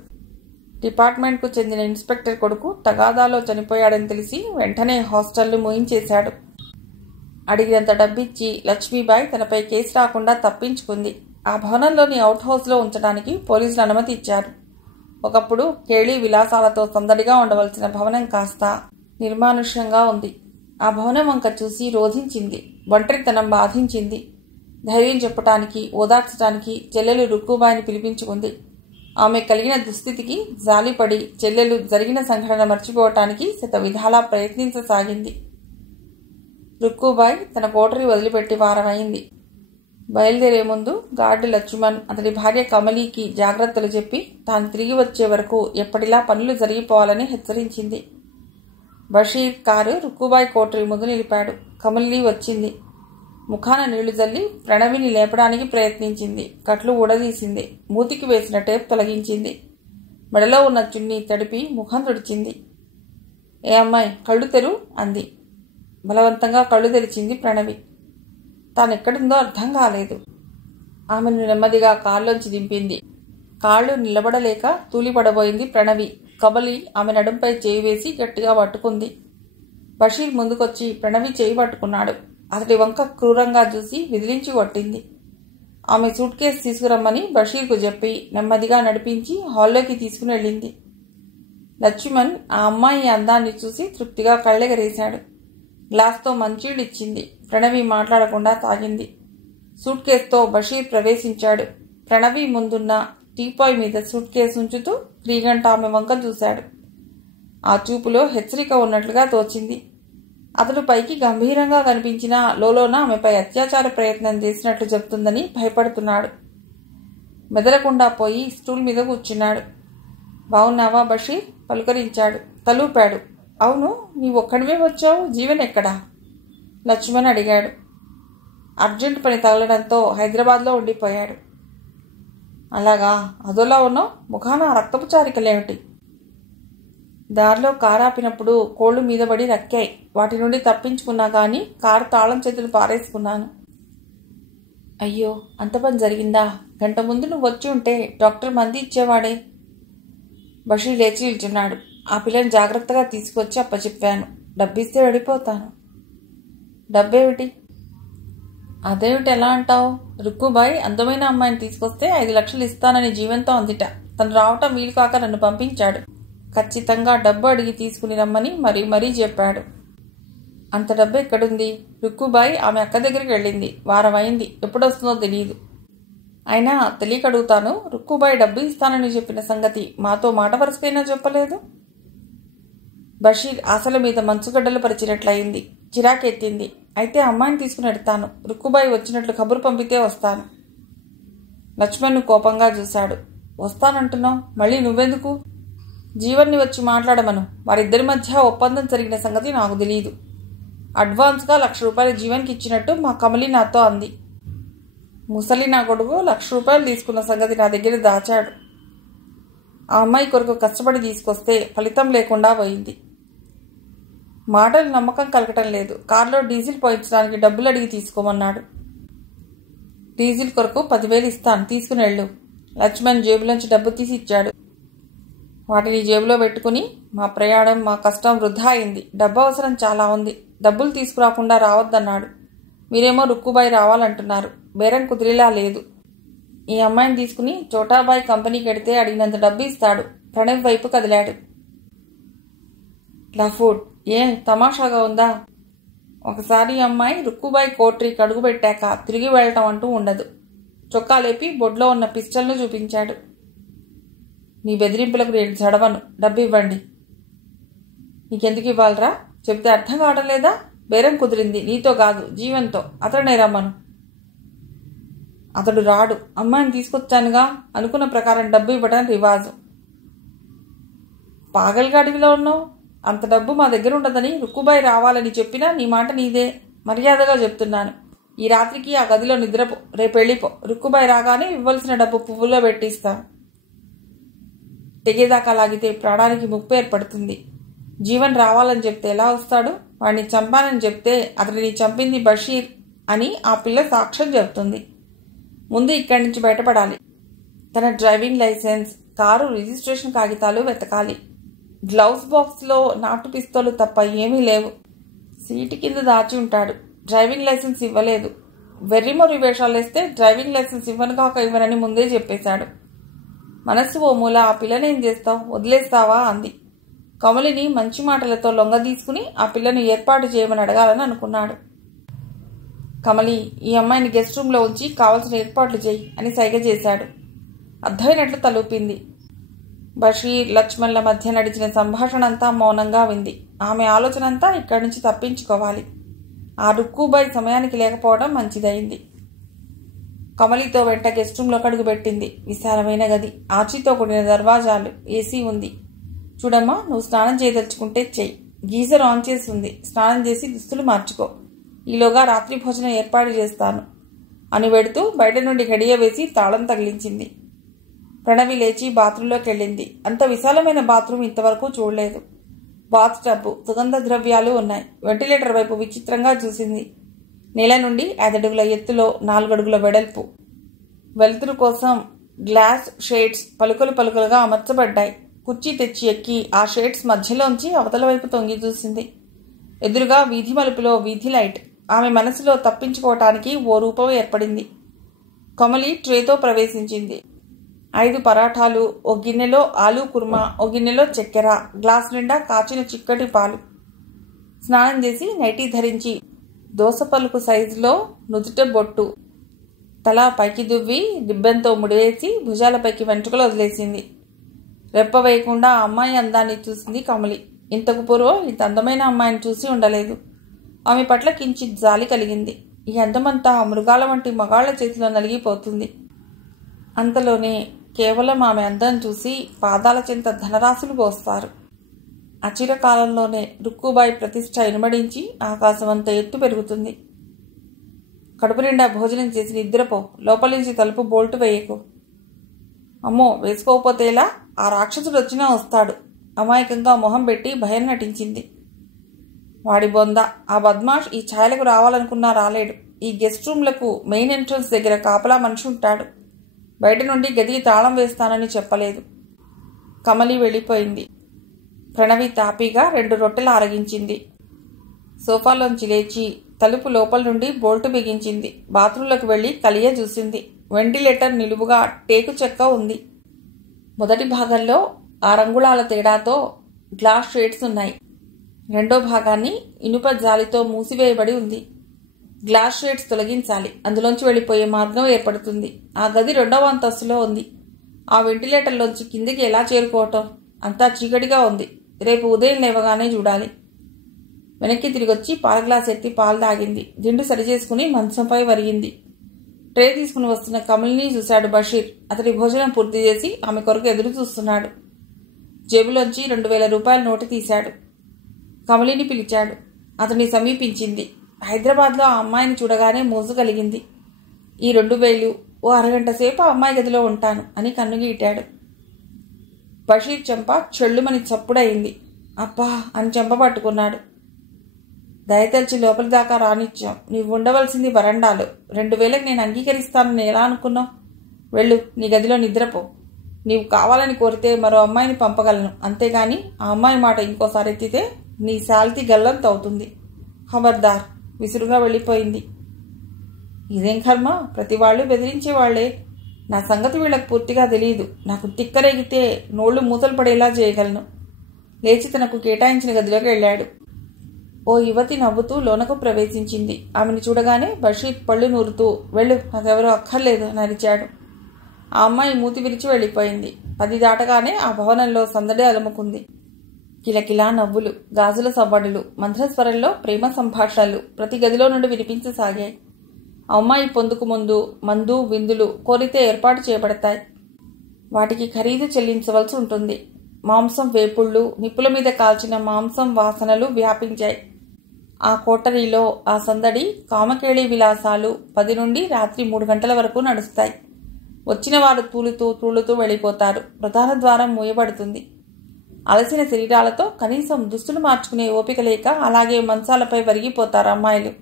డిపార్ట్మెంట్కు చెందిన ఇన్స్పెక్టర్ కొడుకు తగాదాలో చనిపోయాడని తెలిసి వెంటనే హాస్టల్ను మూయించేశాడు. అడిగినంత డబ్బిచ్చి లక్ష్మీబాయి తనపై కేసు రాకుండా తప్పించుకుంది. ఆ భవనంలోని అవుట్ హౌస్లో ఉంచడానికి పోలీసులు అనుమతి ఇచ్చారు. ఒకప్పుడు కేళీ విలాసాలతో సందడిగా ఉండవలసిన భవనం కాస్త నిర్మానుష్యంగా ఉంది. ఆ భవనం వంక చూసి రోధించింది. ఒంటరితనం బాధించింది. ధైర్యం చెప్పటానికి, ఓదార్చడానికి చెల్లెలు రుక్కుబాయిని పిలిపించుకుంది. ఆమె కలిగిన దుస్థితికి జాలిపడి చెల్లెలు జరిగిన సంఘటన మర్చిపోవటానికి శతవిధాలా ప్రయత్నించసాగింది. రుక్కుబాయ్ తన కోటరీ వదిలిపెట్టి వారమైంది. బయలుదేరే ముందు గార్డు లక్ష్మణ్ అతడి భార్య కమలీకి జాగ్రత్తలు చెప్పి తాను తిరిగి వచ్చే వరకు ఎప్పటిలా పనులు జరిగిపోవాలని హెచ్చరించింది. బషీర్ కారు రుక్కుబాయ్ కోటరీ ముందు నిలిపాడు. కమలీ వచ్చింది. ముఖాన నీళ్లు జల్లి ప్రణవిని లేపడానికి ప్రయత్నించింది. కట్లు ఊడదీసింది. మూతికి వేసిన టేప్ తొలగించింది. మెడలో ఉన్న చున్నీ తడిపి ముఖం తుడిచింది. ఏ అమ్మాయి, కళ్ళు తెరు అంది. బలవంతంగా కళ్ళు తెరిచింది ప్రణవి. తానెక్కడుందో అర్థం కాలేదు. ఆమెను నెమ్మదిగా కారులోంచి దింపింది. కాళ్ళు నిలబడలేక తూలిపడబోయింది ప్రణవి. కమలి ఆమె నడుంపై చేయి వేసి గట్టిగా పట్టుకుంది. బషీర్ ముందుకొచ్చి ప్రణవి చేయి పట్టుకున్నాడు. అతడి వంక క్రూరంగా చూసి విదిలించి కొట్టింది. ఆమె సూట్ కేసు తీసుకురమ్మని బషీర్కు చెప్పి నెమ్మదిగా నడిపించి హాల్లోకి తీసుకుని వెళ్ళింది. లక్ష్మణ్ ఆ అమ్మాయి అందాన్ని చూసి తృప్తిగా కళ్ళెగరేశాడు. గ్లాస్తో మంచీళ్ళు ఇచ్చింది. ప్రణవి మాట్లాడకుండా తాగింది. సూట్ కేసుతో బషీర్ ప్రవేశించాడు. ప్రణవి ముందున్న టీపాయ్ మీద సూట్ కేసు ఉంచుతూ క్రీగంట ఆమె వంక చూశాడు. ఆ చూపులో హెచ్చరిక ఉన్నట్లుగా తోచింది. అతడు పైకి గంభీరంగా కనిపించినా లోలోన ఆమెపై అత్యాచార ప్రయత్నం చేసినట్లు చెప్తుందని భయపడుతున్నాడు. మెదలకుండా పోయి స్టూల్ మీద కూర్చున్నాడు. బావున్నావా బషీర్? పలుకరించాడు. తలూపాడు. అవును, నీవొక్కడివే వచ్చావు, జీవన్ ఎక్కడా? లక్ష్మణ్ అడిగాడు. అర్జెంట్ పని తగలడంతో హైదరాబాద్లో ఉండిపోయాడు. అలాగా, అదోలా ఉన్నావు, ముఖాన రక్తపు చారికలేమిటి? దారిలో కారు ఆపినప్పుడు కోళ్లు మీద పడి రక్కాయి. వాటి నుండి తప్పించుకున్నా కానీ కారు తాళం చేతులు పారేసుకున్నాను. అయ్యో, అంత పని జరిగిందా? గంట ముందు నువ్వు వచ్చి ఉంటే డాక్టర్ మంది ఇచ్చేవాడే. బషీర్ లేచి నిల్చున్నాడు. ఆ పిల్లని జాగ్రత్తగా తీసుకొచ్చి అప్పచెప్పాను. డబ్బిస్తే వెళ్ళిపోతాను. డబ్బేమిటి? అదేమిటి ఎలా అంటావు? రుక్కుబాయ్ అందమైన అమ్మాయిని తీసుకొస్తే 5 లక్షలు ఇస్తానని జీవంతో అందిట. తను రావటం వీలు కాక నన్ను పంపించాడు. ఖచ్చితంగా డబ్బు అడిగి తీసుకుని రమ్మని మరీ చెప్పాడు. అంత డబ్బు ఎక్కడుంది? రుక్కుబాయ్ ఆమె అక్క దగ్గరికి వెళ్ళింది. వారం అయింది. ఎప్పుడొస్తుందో తెలియదు. అయినా తెలియక అడుగుతాను, రుక్కుబాయ్ డబ్బు ఇస్తానని చెప్పిన సంగతి మాతో మాట వరుసకైనా చెప్పలేదు. బషీర్ ఆశల మీద మంచుగడ్డలు పరిచినట్లయింది. చిరాకెత్తింది. అయితే అమ్మాయిని తీసుకుని ఎడతాను. రుక్కుబాయ్ వచ్చినట్లు కబురు పంపితే వస్తాను. లక్ష్మణ్ను కోపంగా చూశాడు. వస్తానంటున్నావు, మళ్ళీ నువ్వెందుకు? జీవన్ని వచ్చి మాట్లాడమను. వారిద్దరి మధ్య ఒప్పందం జరిగిన సంగతి నాకు తెలియదు. అడ్వాన్స్గా 1,00,000 రూపాయలు జీవన్కి ఇచ్చినట్టు మా కమలి నాతో అంది. ముసలి నా కొడుకు 1,00,000 రూపాయలు తీసుకున్న సంగతి నా దగ్గర దాచాడు. ఆ అమ్మాయి కొరకు కష్టపడి తీసుకొస్తే ఫలితం లేకుండా పోయింది. మాటలు నమ్మకం కలగటం లేదు. కారులో డీజిల్ పోయించడానికి డబ్బులు అడిగి తీసుకోమన్నాడు. డీజిల్ కొరకు 10,000 ఇస్తాను, తీసుకుని వెళ్ళు. లక్ష్మణ్ జేబులోంచి డబ్బు తీసి ఇచ్చాడు. వాటిని జేబులో పెట్టుకుని మా ప్రయాణం, మా కష్టం వృధా అయింది. డబ్బు అవసరం చాలా ఉంది. డబ్బులు తీసుకురాకుండా రావద్దన్నాడు. మీరేమో రుక్కుబాయ్ రావాలంటున్నారు. బేరం కుదిరేలా లేదు. ఈ అమ్మాయిని తీసుకుని చోటాబాయ్ కంపెనీకి ఎడితే అడిగినంత డబ్బు ఇస్తాడు. ప్రణవ్ వైపు కదిలాడు. లఫూడ్, ఏం తమాషాగా ఉందా? ఒకసారి అమ్మాయి రుక్కుబాయ్ కోటరీకి అడుగు పెట్టాక తిరిగి వెళ్ళటం అంటూ ఉండదు. చొక్కా లేపి బొడ్లో ఉన్న పిస్టల్ను చూపించాడు. నీ బెదిరింపులకు నేను చడవను. డబ్బు ఇవ్వండి. నీకెందుకు ఇవ్వాలరా? చెప్తే అర్థం కావడం లేదా? బేరం కుదిరింది నీతో కాదు, జీవన్తో. అతడనే రమ్మను. అతడు రాడు. అమ్మాయిని తీసుకొచ్చానుగా. అనుకున్న ప్రకారం డబ్బు ఇవ్వడం రివాజు. పాగల్గాడివిలో ఉన్నావు. అంత డబ్బు మా దగ్గర ఉండదని రుక్కుబాయ్ రావాలని చెప్పినా నీ మాట నీదే. మర్యాదగా చెప్తున్నాను. ఈ రాత్రికి ఆ గదిలో నిద్రపో. రేపు వెళ్ళిపో. రుక్కుబాయ్ రాగానే ఇవ్వాల్సిన డబ్బు పువ్వుల్లో పెట్టిస్తాను. తెగేదాకా లాగితే ప్రాణానికి ముప్పు ఏర్పడుతుంది. జీవన్ రావాలని చెప్తే ఎలా వస్తాడు? వాడిని చంపానని చెప్తే అతడిని చంపింది బషీర్ అని ఆ పిల్ల సాక్ష్యం చెబుతుంది. ముందు ఇక్కడి నుంచి బయటపడాలి. తన డ్రైవింగ్ లైసెన్స్, కారు రిజిస్ట్రేషన్ కాగితాలు వెతకాలి. గ్లౌస్ బాక్స్లో నాటు పిస్తోలు తప్ప ఏమీ లేవు. సీటు కింద దాచి ఉంటాడు. డ్రైవింగ్ లైసెన్స్ ఇవ్వలేదు. వెర్రిమొరి వేషాలు వేస్తే డ్రైవింగ్ లైసెన్స్ ఇవ్వను కాక ఇవ్వనని ముందే చెప్పేశాడు. మనస్సు ఓ మూల ఆ పిల్లని ఏం చేస్తావు? వదిలేస్తావా అంది. కమలిని మంచి మాటలతో లొంగ తీసుకుని ఆ పిల్లను ఏర్పాటు చేయమని అడగాలని అనుకున్నాడు. కమలి, ఈ అమ్మాయిని గెస్ట్ రూమ్లో ఉంచి కావలసిన ఏర్పాట్లు చేయి అని సైగ చేశాడు. అర్థమైనట్లు తలూపింది. బషీర్, లక్ష్మణ్ల మధ్య నడిచిన సంభాషణ అంతా మౌనంగా వింది. ఆమె ఆలోచన అంతా ఇక్కడి నుంచి తప్పించుకోవాలి. ఆ రుక్కుబాయ్ సమయానికి లేకపోవడం మంచిదైంది. కమలితో వెంట గెస్ట్ రూమ్లోకి అడుగు పెట్టింది. విశాలమైన గది, ఆచితో కూడిన దర్వాజాలు, ఏసీ ఉంది. చూడమ్మా, నువ్వు స్నానం చేయదలుచుకుంటే చెయ్యి. గీజర్ ఆన్ చేసి ఉంది. స్నానం చేసి దుస్తులు మార్చుకో. ఈలోగా రాత్రి భోజనం ఏర్పాటు చేస్తాను అని వెడుతూ బయట నుండి గడియ వేసి తాళం తగిలించింది. ప్రణవి లేచి బాత్రూంలోకి వెళ్ళింది. అంత విశాలమైన బాత్రూమ్ ఇంతవరకు చూడలేదు. బాత్ టబ్బు, సుగంధ ద్రవ్యాలు ఉన్నాయి. వెంటిలేటర్ వైపు విచిత్రంగా చూసింది. నేల నుండి 5 అడుగుల ఎత్తులో 4 అడుగుల వెడల్పు. వెలుతురు కోసం గ్లాస్ షేడ్స్ పలుకలు పలుకలుగా అమర్చబడ్డాయి. కుర్చీ తెచ్చి ఎక్కి ఆ షేడ్స్ మధ్యలోంచి అవతల వైపు తొంగి చూసింది. ఎదురుగా వీధి మలుపులో వీధి లైట్. ఆమె మనసులో తప్పించుకోవటానికి ఓ రూపం ఏర్పడింది. కమలి ట్రేతో ప్రవేశించింది. 5 పరాఠాలు, ఓ గిన్నెలో ఆలూ కుర్మా, ఓ గిన్నెలో చక్కెర, గ్లాస్ నిండా కాచిన చిక్కటి పాలు. స్నానం చేసి నైటీ ధరించి దోస పలుకు సైజులో నుదుట బొట్టు, తల పైకి దువ్వి రిబ్బన్తో ముడివేసి భుజాలపైకి వెంట్రుకలు వదిలేసింది. రెప్ప వేయకుండా ఆ అమ్మాయి అందాన్ని చూసింది కమలి. ఇంతకు పూర్వం ఇంత అందమైన అమ్మాయిని చూసి ఉండలేదు. ఆమె పట్ల కించిత్ జాలి కలిగింది. ఈ అందమంతా మృగాల వంటి మగాళ్ల చేతిలో నలిగిపోతుంది. అంతలోనే కేవలం ఆమె అందం చూసి పాదాల చెంత ధనరాశులు పోస్తారు. అచిరకాలంలోనే రుక్కుబాయి ప్రతిష్ట ఇనుమడించి ఆకాశమంత ఎత్తు పెరుగుతుంది. కడుపు నిండా భోజనం చేసి నిద్రపో. లోపలి నుంచి తలుపు బోల్టు వేయకు. అమ్మో, వేసుకోకపోతేలా? ఆ రాక్షసుడు వచ్చినా వస్తాడు. అమాయకంగా మొహం పెట్టి భయం నటించింది. వాడి బొంద, ఆ బద్మాష్ ఈ ఛాయలకు రావాలనుకున్నా రాలేడు. ఈ గెస్ట్ రూమ్లకు మెయిన్ ఎంట్రన్స్ దగ్గర కాపలా మనిషి ఉంటాడు. బయట నుండి గదికి తాళం వేస్తానని చెప్పలేదు. కమలి వెళ్ళిపోయింది. ప్రణవి తాపీగా 2 రొట్టెలు ఆరగించింది. సోఫాలోంచి లేచి తలుపు లోపల నుండి బోల్టు బిగించింది. బాత్రూంలోకి వెళ్లి కలియ చూసింది. వెంటిలేటర్ నిలువుగా టేకు చెక్క ఉంది. మొదటి భాగంలో 6 అంగుళాల తేడాతో గ్లాస్ షేడ్స్ ఉన్నాయి. రెండో భాగాన్ని ఇనుప జాలితో మూసివేయబడి ఉంది. గ్లాస్ షేడ్స్ తొలగించాలి. అందులోంచి వెళ్ళిపోయే మార్గం ఏర్పడుతుంది. ఆ గది 2వ అంతస్తులో ఉంది. ఆ వెంటిలేటర్లోంచి కిందికి ఎలా చేరుకోవటం? అంతా చీకటిగా ఉంది. రేపు ఉదయం లేవగానే చూడాలి. వెనక్కి తిరిగొచ్చి పాల గ్లాస్ ఎత్తి పాలు తాగింది. దిండు సరిచేసుకుని మంచంపై వరిగింది. ట్రే తీసుకుని వస్తున్న కమలిని చూశాడు బషీర్. అతడి భోజనం పూర్తి చేసి ఆమె కొరకు ఎదురు చూస్తున్నాడు. జేబులోంచి 2000 రూపాయల నోటు తీశాడు. కమలిని పిలిచాడు. అతన్ని సమీపించింది. హైదరాబాద్లో ఆ అమ్మాయిని చూడగానే మోజు కలిగింది. ఈ 2000 ఓ అరగంట సేపు ఆ అమ్మాయి గదిలో ఉంటాను అని కన్నుగీటాడు. బషీర్ చెంప చెళ్ళుమని చప్పుడయింది. అబ్బా అని చెంప పట్టుకున్నాడు. దయతలిచి లోపలి దాకా రానిచ్చాం. నీవు ఉండవలసింది వరండాలో. 2000కి నేను అంగీకరిస్తానని ఎలా అనుకున్నావు? వెళ్ళు, నీ గదిలో నిద్రపో. నీవు కావాలని కోరితే మరో అమ్మాయిని పంపగలను. అంతేగాని ఆ అమ్మాయి మాట ఇంకోసారి ఎత్తితే నీ శాల్తీ గల్లంత అవుతుంది. ఖబర్దార్. విసురుగా వెళ్ళిపోయింది. ఇదేం కర్మ, ప్రతి వాళ్ళు బెదిరించేవాళ్లే. నా సంగతి వీళ్ళకు పూర్తిగా తెలియదు. నాకు తిక్కరేగితే నోళ్లు మూతలు పడేలా చేయగలను. లేచి తనకు కేటాయించిన గదిలోకి వెళ్ళాడు. ఓ యువతి నవ్వుతూ లోనకు ప్రవేశించింది. ఆమెను చూడగానే బషీర్ పళ్ళు నూరుతూ వెళ్ళు, నాకెవరూ అక్కర్లేదు అని అరిచాడు. ఆ అమ్మాయి మూతి విరిచి వెళ్ళిపోయింది. 10 దాటగానే ఆ భవనంలో సందడి అలముకుంది. కిలకిలా నవ్వులు, గాజుల సవ్వడులు, మంత్రస్వరంలో ప్రేమ సంభాషణలు ప్రతి గదిలో నుండి వినిపించసాగాయి. ఆ అమ్మాయి పొందుకు ముందు మందు విందులు కోరితే ఏర్పాటు చేయబడతాయి. వాటికి ఖరీదు చెల్లించవలసి ఉంటుంది. మాంసం వేపుళ్ళు, నిప్పుల మీద కాల్చిన మాంసం వాసనలు వ్యాపించాయి. ఆ కోటరీలో ఆ సందడి, కామకేళి విలాసాలు 10 నుండి రాత్రి 3 గంటల వరకు నడుస్తాయి. వచ్చిన వారు తూలుతూ వెళ్ళిపోతారు. ప్రధాన ద్వారం మూయబడుతుంది. అలసిన శరీరాలతో కనీసం దుస్తులు మార్చుకునే ఓపిక లేక అలాగే మంచాలపై వరిగిపోతారు అమ్మాయిలు.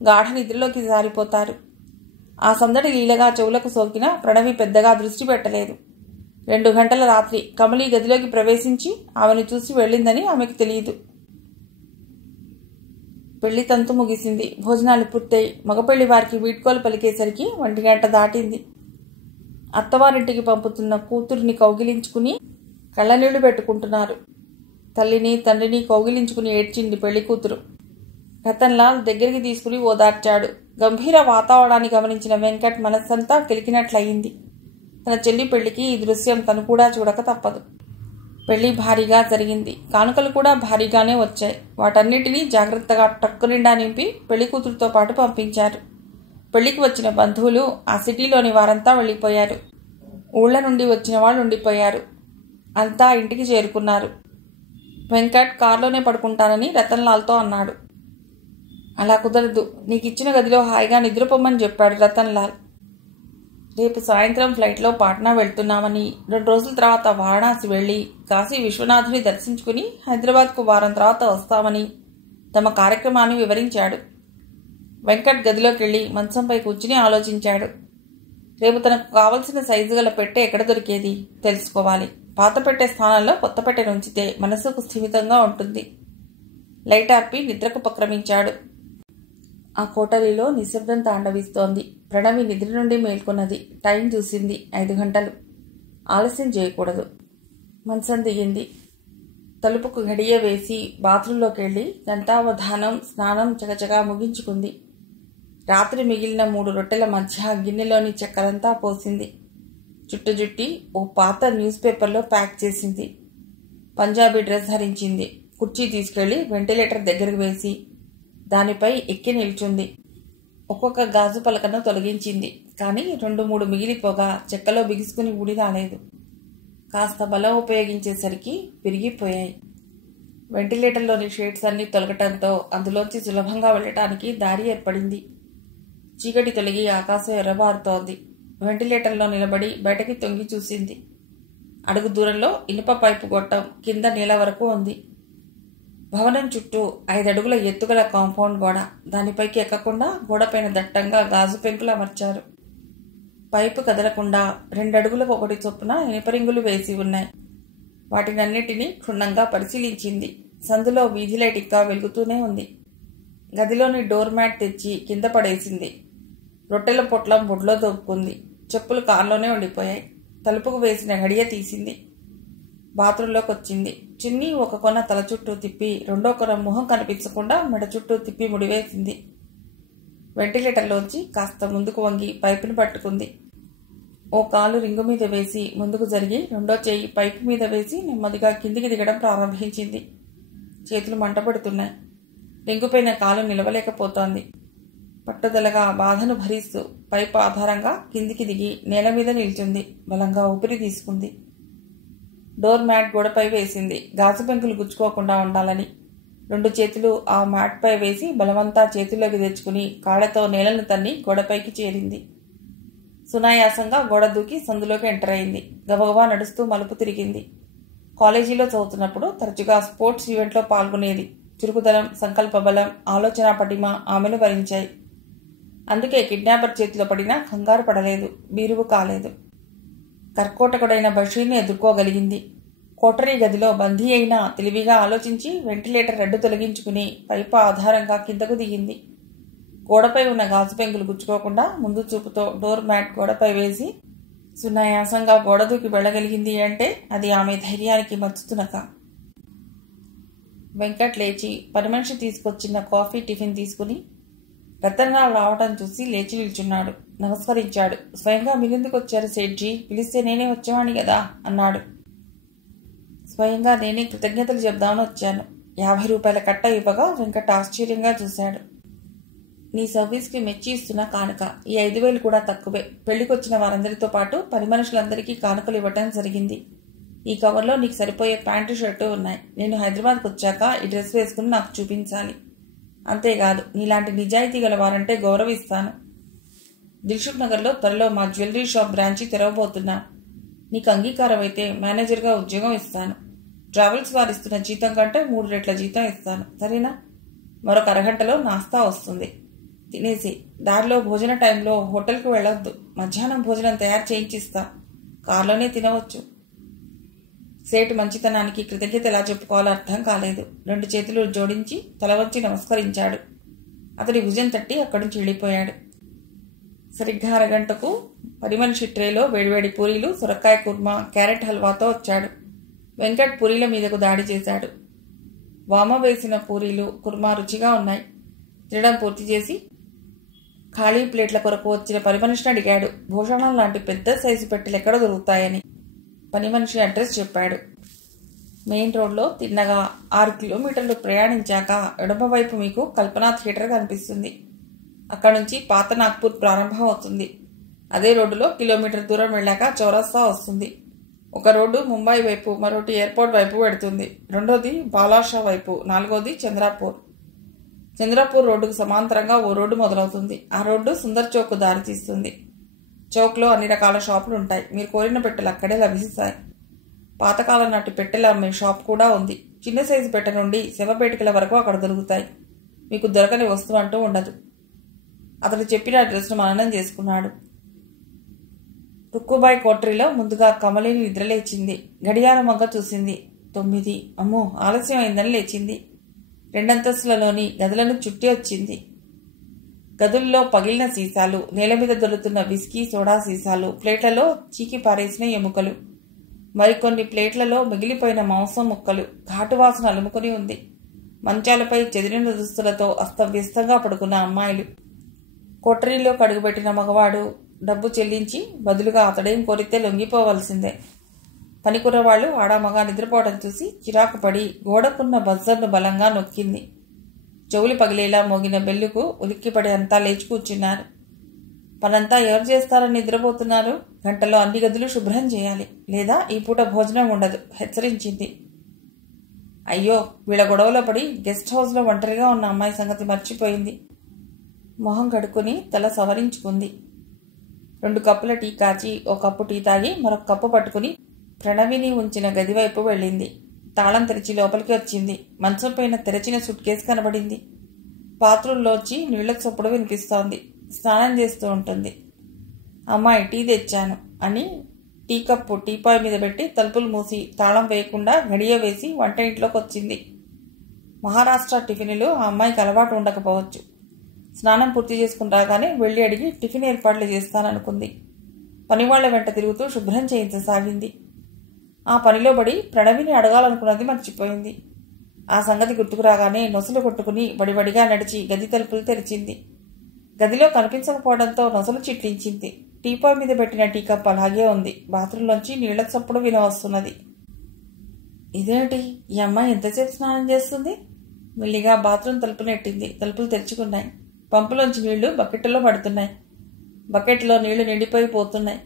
గాఢ నిద్రలోకి జారిపోతారు. ఆ సందడి లీలగా చెవులకు సోకినా ప్రణవి పెద్దగా దృష్టి పెట్టలేదు. 2 గంటల రాత్రి కమలి గదిలోకి ప్రవేశించి ఆమెను చూసి వెళ్ళిందని ఆమెకు తెలియదు. పెళ్లి తంతు ముగిసింది. భోజనాలు పూర్తయి మగపెళ్లి వారికి వీడ్కోలు పలికేసరికి 1 గంట దాటింది. అత్తవారింటికి పంపుతున్న కూతురిని కౌగిలించుకుని కళ్ళనీళ్లు పెట్టుకుంటున్నారు. తల్లిని తండ్రిని కౌగిలించుకుని ఏడ్చింది పెళ్లి కూతురు. రతన్లాల్ దగ్గరికి తీసుకుని ఓదార్చాడు. గంభీర వాతావరణాన్ని గమనించిన వెంకట్ మనస్సంతా కిలికినట్లయింది. తన చెల్లి పెళ్లికి ఈ దృశ్యం తను కూడా చూడక తప్పదు. పెళ్లి భారీగా జరిగింది. కానుకలు కూడా భారీగానే వచ్చాయి. వాటన్నిటినీ జాగ్రత్తగా టక్కు నిండా నింపి పెళ్లి కూతురుతో పాటు పంపించారు. పెళ్లికి వచ్చిన బంధువులు ఆ సిటీలోని వారంతా వెళ్ళిపోయారు. ఊళ్ళ నుండి వచ్చిన వాళ్ళు ఉండిపోయారు. అంతా ఇంటికి చేరుకున్నారు. వెంకట్ కారులోనే పడుకుంటానని రతన్లాల్తో అన్నాడు. అలా కుదరదు, నీకిచ్చిన గదిలో హాయిగా నిద్రపోమని చెప్పాడు రతన్లాల్. రేపు సాయంత్రం ఫ్లైట్లో పాట్నా వెళ్తున్నామని, 2 రోజుల తర్వాత వారణాసి వెళ్లి కాశీ విశ్వనాథుని దర్శించుకుని హైదరాబాద్కు వారం తర్వాత వస్తామని తమ కార్యక్రమాన్ని వివరించాడు. వెంకట్ గదిలోకి వెళ్లి మంచంపై కూర్చుని ఆలోచించాడు. రేపు తనకు కావలసిన సైజు గల పెట్టె ఎక్కడ దొరికేది తెలుసుకోవాలి. పాత పెట్టె స్థానంలో కొత్త పెట్టె ఉంచితే మనసుకు స్థిమితంగా ఉంటుంది. లైట్ ఆర్పి నిద్రకు ఉపక్రమించాడు. ఆ కోటరీలో నిశ్శబ్దం తాండవిస్తోంది. ప్రణవి నిద్ర నుండి మేల్కొన్నది. టైం చూసింది. 5 గంటలు. ఆలస్యం చేయకూడదు. మంచం దిగింది. తలుపుకు గడియ వేసి బాత్రూంలోకి వెళ్లి గంటావధానం స్నానం చకచకా ముగించుకుంది. రాత్రి మిగిలిన 3 రొట్టెల మధ్య గిన్నెలోని చక్కెరంతా పోసింది. చుట్టుజుట్టి ఓ పాత న్యూస్ పేపర్లో ప్యాక్ చేసింది. పంజాబీ డ్రెస్ ధరించింది. కుర్చీ తీసుకెళ్లి వెంటిలేటర్ దగ్గరకు వేసి దానిపై ఎక్కి నిల్చుంది. ఒక్కొక్క గాజు పలకను తొలగించింది. కానీ 2-3 మిగిలిపోగా చెక్కలో బిగుసుకుని ఊడి రాలేదు. కాస్త బలం ఉపయోగించేసరికి విరిగిపోయాయి. వెంటిలేటర్లోని షేడ్స్ అన్నీ తొలగటంతో అందులోంచి సులభంగా వెళ్ళటానికి దారి ఏర్పడింది. చీకటి తొలగి ఆకాశం ఎర్రబారుతోంది. వెంటిలేటర్లో నిలబడి బయటకి తొంగి చూసింది. అడుగు దూరంలో ఇనుప పైపు గొట్టం కింద నేల వరకు ఉంది. భవనం చుట్టూ 5 అడుగుల ఎత్తుగల కాంపౌండ్ గోడ. దానిపైకి ఎక్కకుండా గోడపైన దట్టంగా గాజు పెంకులు అమర్చారు. పైపు కదలకుండా 2 అడుగులకు 1 చొప్పున ఇనుపరింగులు వేసి ఉన్నాయి. వాటినన్నిటినీ క్షుణ్ణంగా పరిశీలించింది. సందులో వీధి లైట్ ఇంకా వెలుగుతూనే ఉంది. గదిలోని డోర్ మ్యాట్ తెచ్చి కింద పడేసింది. రొట్టెల పొట్లం బొడ్లో దోపుకుంది. చెప్పులు కారులోనే ఉండిపోయాయి. తలుపుకు వేసిన గడియ తీసింది. బాత్రూంలోకి వచ్చింది. చిన్ని ఒక కొన తల చుట్టూ తిప్పి రెండో కొన మొహం కనిపించకుండా మెడ చుట్టూ తిప్పి ముడివేసింది. వెంటిలేటర్లోంచి కాస్త ముందుకు వంగి పైపుని పట్టుకుంది. ఓ కాలు రింగు మీద వేసి ముందుకు జరిగి రెండో చేయి పైపు మీద వేసి నెమ్మదిగా కిందికి దిగడం ప్రారంభించింది. చేతులు మంటపడుతున్నాయి. రింగుపైన కాలు నిలవలేకపోతోంది. పట్టుదలగా బాధను భరిస్తూ పైపు ఆధారంగా కిందికి దిగి నేల మీద నిల్చుంది. బలంగా ఊపిరి తీసుకుంది. డోర్ మ్యాట్ గోడపై వేసింది. గాజు పెంకులు గుచ్చుకోకుండా ఉండాలని 2 చేతులు ఆ మ్యాట్పై వేసి బలమంతా చేతుల్లోకి తెచ్చుకుని కాళ్లతో నేలను తన్ని గోడపైకి చేరింది. సునాయాసంగా గోడ దూకి సందులోకి ఎంటర్ అయింది. గబగబా నడుస్తూ మలుపు తిరిగింది. కాలేజీలో చదువుతున్నప్పుడు తరచుగా స్పోర్ట్స్ ఈవెంట్లో పాల్గొనేది. చురుకుదనం, సంకల్ప బలం, ఆలోచన పటిమ ఆమెను భరించాయి. అందుకే కిడ్నాపర్ చేతిలో పడినా కంగారు పడలేదు, బీరువు కాలేదు. కర్కోటకుడైన బషీర్ని ఎదుర్కోగలిగింది. కోటరీ గదిలో బందీ అయినా తెలివిగా ఆలోచించి వెంటిలేటర్ రెడ్డు తొలగించుకుని పైపు ఆధారంగా కిందకు దిగింది. గోడపై ఉన్న గాజు పెంకులు గుచ్చుకోకుండా ముందు చూపుతో డోర్ మ్యాట్ గోడపై వేసి సునాయాసంగా గోడ దూకి వెళ్ళగలిగింది అంటే అది ఆమె ధైర్యానికి మచ్చుతునక. వెంకట్ లేచి పనిమనిషి తీసుకొచ్చిన కాఫీ టిఫిన్ తీసుకుని రతన్లాల్ రావటం చూసి లేచి నిల్చున్నాడు. నమస్కరించాడు. స్వయంగా మీరెందుకు వచ్చారు సేట్జీ? పిలిస్తే నేనే వచ్చేవాణ్ణి కదా అన్నాడు. స్వయంగా నేనే కృతజ్ఞతలు చెప్దామని వచ్చాను. 50 రూపాయల కట్ట ఇవ్వగా వెంకట్ ఆశ్చర్యంగా చూశాడు. నీ సర్వీస్కి మెచ్చి ఇస్తున్న కానుక. ఈ 5,000 కూడా తక్కువే. పెళ్లికొచ్చిన వారందరితో పాటు పని మనుషులందరికీ కానుకలు ఇవ్వటం జరిగింది. ఈ కవర్లో నీకు సరిపోయే ప్యాంటు షర్టు ఉన్నాయి. నేను హైదరాబాద్కి వచ్చాక ఈ డ్రెస్ వేసుకుని నాకు చూపించాలి. అంతేకాదు, నీలాంటి నిజాయితీ గల వారంటే గౌరవిస్తాను. దిల్షుక్ నగర్లో త్వరలో మా జ్యువెలరీ షాప్ బ్రాంచి తెరవబోతున్నా. నీకు అంగీకారం అయితే మేనేజర్గా ఉద్యోగం ఇస్తాను. ట్రావెల్స్ వారు ఇస్తున్న జీతం కంటే 3 రెట్ల జీతం ఇస్తాను. సరేనా? మరొక అరగంటలో నాస్తా వస్తుంది. తినేసి దారిలో భోజన టైంలో హోటల్కి వెళ్ళొద్దు. మధ్యాహ్నం భోజనం తయారు చేయించిస్తా. కారులోనే తినవచ్చు. సేటు మంచితనానికి కృతజ్ఞత ఎలా చెప్పుకోవాలో అర్థం కాలేదు. 2 చేతులు జోడించి తల వంచి నమస్కరించాడు. అతడి భుజం తట్టి అక్కడి నుంచి వెళ్ళిపోయాడు. సరిగ్గా అరగంటకు పని మనిషి ట్రేలో వేడివేడి పూరీలు, సొరకాయ కుర్మా, క్యారెట్ హల్వాతో వచ్చాడు. వెంకట్ పూరీల మీదకు దాడి చేశాడు. వామ వేసిన పూరీలు, కుర్మా రుచిగా ఉన్నాయి. తినడం పూర్తి చేసి ఖాళీ ప్లేట్ల కొరకు వచ్చిన పని మనిషిని అడిగాడు. భూషణం లాంటి పెద్ద సైజు పెట్టెలు ఎక్కడ దొరుకుతాయని. పని మనిషి అడ్రస్ చెప్పాడు. మెయిన్ రోడ్లో తిన్నగా 6 కిలోమీటర్లు ప్రయాణించాక ఎడమవైపు మీకు కల్పనా థియేటర్ కనిపిస్తుంది. అక్కడ నుంచి పాత నాగ్పూర్ ప్రారంభం అవుతుంది. అదే రోడ్డులో కిలోమీటర్ దూరం వెళ్ళాక చౌరస్తా వస్తుంది. ఒక రోడ్డు ముంబై వైపు, మరొకటి ఎయిర్పోర్ట్ వైపు పెడుతుంది. రెండోది బాలాషా వైపు, నాలుగోది చంద్రాపూర్. చంద్రాపూర్ రోడ్డుకు సమాంతరంగా ఓ రోడ్డు మొదలవుతుంది. ఆ రోడ్డు సుందర్ చౌక్ దారి తీస్తుంది. చౌక్లో అన్ని రకాల షాపులు ఉంటాయి. మీరు కోరిన పెట్టెలు అక్కడే లభిస్తాయి. పాతకాలం నాటి పెట్టెలు అమ్మే షాప్ కూడా ఉంది. చిన్న సైజు పెట్టె నుండి శవపేటికల వరకు అక్కడ దొరుకుతాయి. మీకు దొరకని వస్తువు అంటూ ఉండదు. అతడు చెప్పిన అడ్రస్ను మననం చేసుకున్నాడు. రుక్కుబాయి కోటరీలో ముందుగా కమలిని నిద్రలేచింది. గడియారం వంక చూసింది. 9. అమ్మో, ఆలస్యం అయిందని లేచింది. 2 అంతస్తులలోని గదులను చుట్టి వచ్చింది. గదుల్లో పగిలిన సీసాలు, నేల మీద దొరుకుతున్న విస్కీ, సోడా సీసాలు, ప్లేట్లలో చీకి పారేసిన ఎముకలు, మరికొన్ని ప్లేట్లలో మిగిలిపోయిన మాంసం ముక్కలు, ఘాటువాసన అలుముకుని ఉంది. మంచాలపై చెదిరిన దుస్తులతో అస్తవ్యస్తంగా పడుకున్న అమ్మాయిలు. కోటరీలో కడుగుపెట్టిన మగవాడు డబ్బు చెల్లించి బదులుగా అతడేం కోరితే లొంగిపోవలసిందే. పనికుర్రవాళ్లు ఆడామగా నిద్రపోవడం చూసి చిరాకు పడి గోడకున్న బజర్ను బలంగా నొక్కింది. చెవులు పగిలేలా మోగిన బెల్లుకు ఉలిక్కిపడి అంతా లేచి కూర్చున్నారు. పనంతా ఎవరు చేస్తారని నిద్రపోతున్నారు? గంటలో అన్ని గదులు శుభ్రం చేయాలి, లేదా ఈ పూట భోజనం ఉండదు, హెచ్చరించింది. అయ్యో, వీళ్ళ గొడవలో పడి గెస్ట్ హౌస్లో ఒంటరిగా ఉన్న అమ్మాయి సంగతి మర్చిపోయింది. మొహం కడుక్కుని తల సవరించుకుంది. 2 కప్పుల టీ కాచి ఓ కప్పు టీ తాగి మరొక కప్పు పట్టుకుని ప్రణవిని ఉంచిన గదివైపు వెళ్ళింది. తాళం తెరిచి లోపలికి వచ్చింది. మంచం పైన తెరచిన సూట్ కేసు కనబడింది. బాత్రూంలోంచి నీళ్ల చప్పుడు వినిపిస్తోంది. స్నానం చేస్తూ ఉంటుంది. అమ్మాయి టీ తెచ్చాను అని టీ కప్పు టీపాయ్ మీద పెట్టి తలుపులు మూసి తాళం వేయకుండా గడియ వేసి వంట ఇంట్లోకి వచ్చింది. మహారాష్ట్ర టిఫిన్లు ఆ అమ్మాయికి అలవాటు ఉండకపోవచ్చు. స్నానం పూర్తి చేసుకుని రాగానే వెళ్ళి అడిగి టిఫిన్ ఏర్పాట్లు చేస్తాననుకుంది. పనివాళ్ల వెంట తిరుగుతూ శుభ్రం చేయించసాగింది. ఆ పనిలో పడి ప్రణవిని అడగాలనుకున్నది మర్చిపోయింది. ఆ సంగతి గుర్తుకు రాగానే నొసలు కొట్టుకుని వడివడిగా నడిచి గది తలుపులు తెరిచింది. గదిలో కనిపించకపోవడంతో నొసలు చిట్లించింది. టీపాయ్ మీద పెట్టిన టీ కప్ అలాగే ఉంది. బాత్రూంలోంచి నీళ్ల చప్పుడు వినవస్తున్నది. ఇదేమిటి, ఈ అమ్మాయి ఎంతసేపు స్నానం చేస్తుంది? మెల్లిగా బాత్రూం తలుపు నెట్టింది. తలుపులు తెరుచుకున్నాయి. పంపులోంచి నీళ్లు బకెట్లో పడుతున్నాయి. బకెట్లో నీళ్లు నిండిపోయి పోతున్నాయి.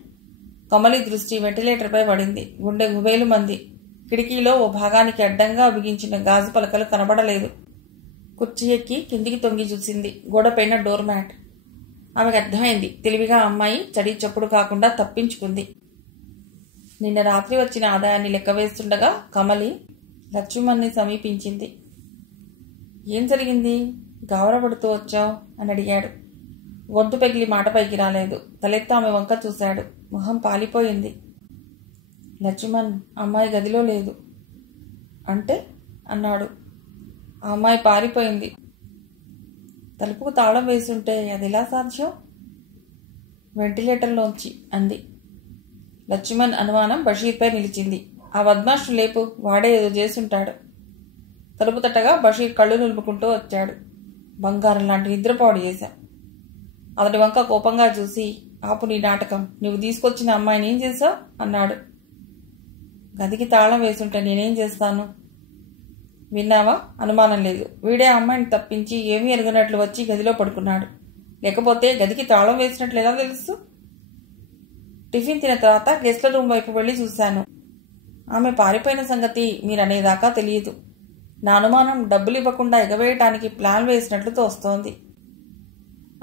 కమలి దృష్టి వెంటిలేటర్పై పడింది. గుండె గుబేలు మంది. కిటికీలో ఓ భాగానికి అడ్డంగా బిగించిన గాజు పలకలు కనబడలేదు. కుర్చీ ఎక్కి కిందికి తొంగి చూసింది. గోడపైన డోర్ మ్యాట్. ఆమెకు అర్థమైంది. తెలివిగా అమ్మాయి చడి చప్పుడు కాకుండా తప్పించుకుంది. నిన్న రాత్రి వచ్చిన ఆదాయాన్ని లెక్క వేస్తుండగా కమలి లక్ష్మణ్ని సమీపించింది. ఏం జరిగింది? గావరపడుతూ వచ్చావు అని అడిగాడు. గొంతు పెగిలి మాట పైకి రాలేదు. తలెత్తి ఆమె వంక చూశాడు. మొహం పాలిపోయింది. లక్ష్మణ్, అమ్మాయి గదిలో లేదు. అంటే అన్నాడు. ఆ అమ్మాయి పారిపోయింది. తలుపుకు తాళం వేసుంటే అది ఎలా సాధ్యం? వెంటిలేటర్లోంచి అంది. లక్ష్మణ్ అనుమానం బషీర్పై నిలిచింది. ఆ బద్మాషు లేపు, వాడే ఏదో చేసుంటాడు. తలుపు తట్టగా బషీర్ కళ్ళు నిలుపుకుంటూ వచ్చాడు. బంగారం లాంటి నిద్రపాడు చేశా. అతడి వంక కోపంగా చూసి, ఆపు నీ నాటకం, నువ్వు తీసుకొచ్చిన అమ్మాయిని ఏం చేశావు అన్నాడు. గదికి తాళం వేసుంటే నేనేం చేస్తాను? విన్నావా? అనుమానం లేదు. వీడే అమ్మాయిని తప్పించి ఏమీ ఎరగనట్లు వచ్చి గదిలో పడుకున్నాడు. లేకపోతే గదికి తాళం వేసినట్లు ఎలా తెలుసు? టిఫిన్ తిన్న తర్వాత గెస్ట్ల రూమ్ వైపు వెళ్ళి చూశాను. ఆమె పారిపోయిన సంగతి మీరనేదాకా తెలియదు. నా అనుమానం డబ్బులు ఇవ్వకుండా ఎగవేయటానికి ప్లాన్ వేసినట్లు తోస్తోంది.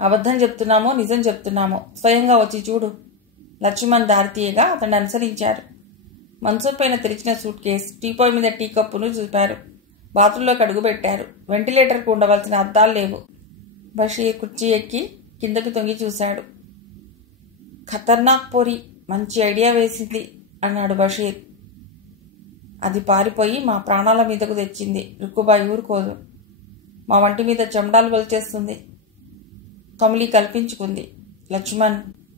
అబద్ధం చెప్తున్నామో నిజం చెప్తున్నామో స్వయంగా వచ్చి చూడు. లక్ష్మణ్ దారితీయగా అతన్ని అనుసరించారు. మంచం పైన తెరిచిన సూట్ కేసు, టీపాయ్ మీద టీ కప్పును చూపారు. బాత్రూంలోకి అడుగుపెట్టారు. వెంటిలేటర్కు ఉండవలసిన అద్దాలు లేవు. బషీర్ కుర్చీ ఎక్కి కిందకి తొంగి చూశాడు. ఖతర్నాక్ పోరి, మంచి ఐడియా వేసింది అన్నాడు బషీర్. అది పారిపోయి మా ప్రాణాల మీదకు తెచ్చింది. రుక్కుబాయి ఊరుకోదు. మా వంటి మీద చెమడాలు వలిచేస్తుంది. కమలి కల్పించుకుంది. లక్ష్మణ్,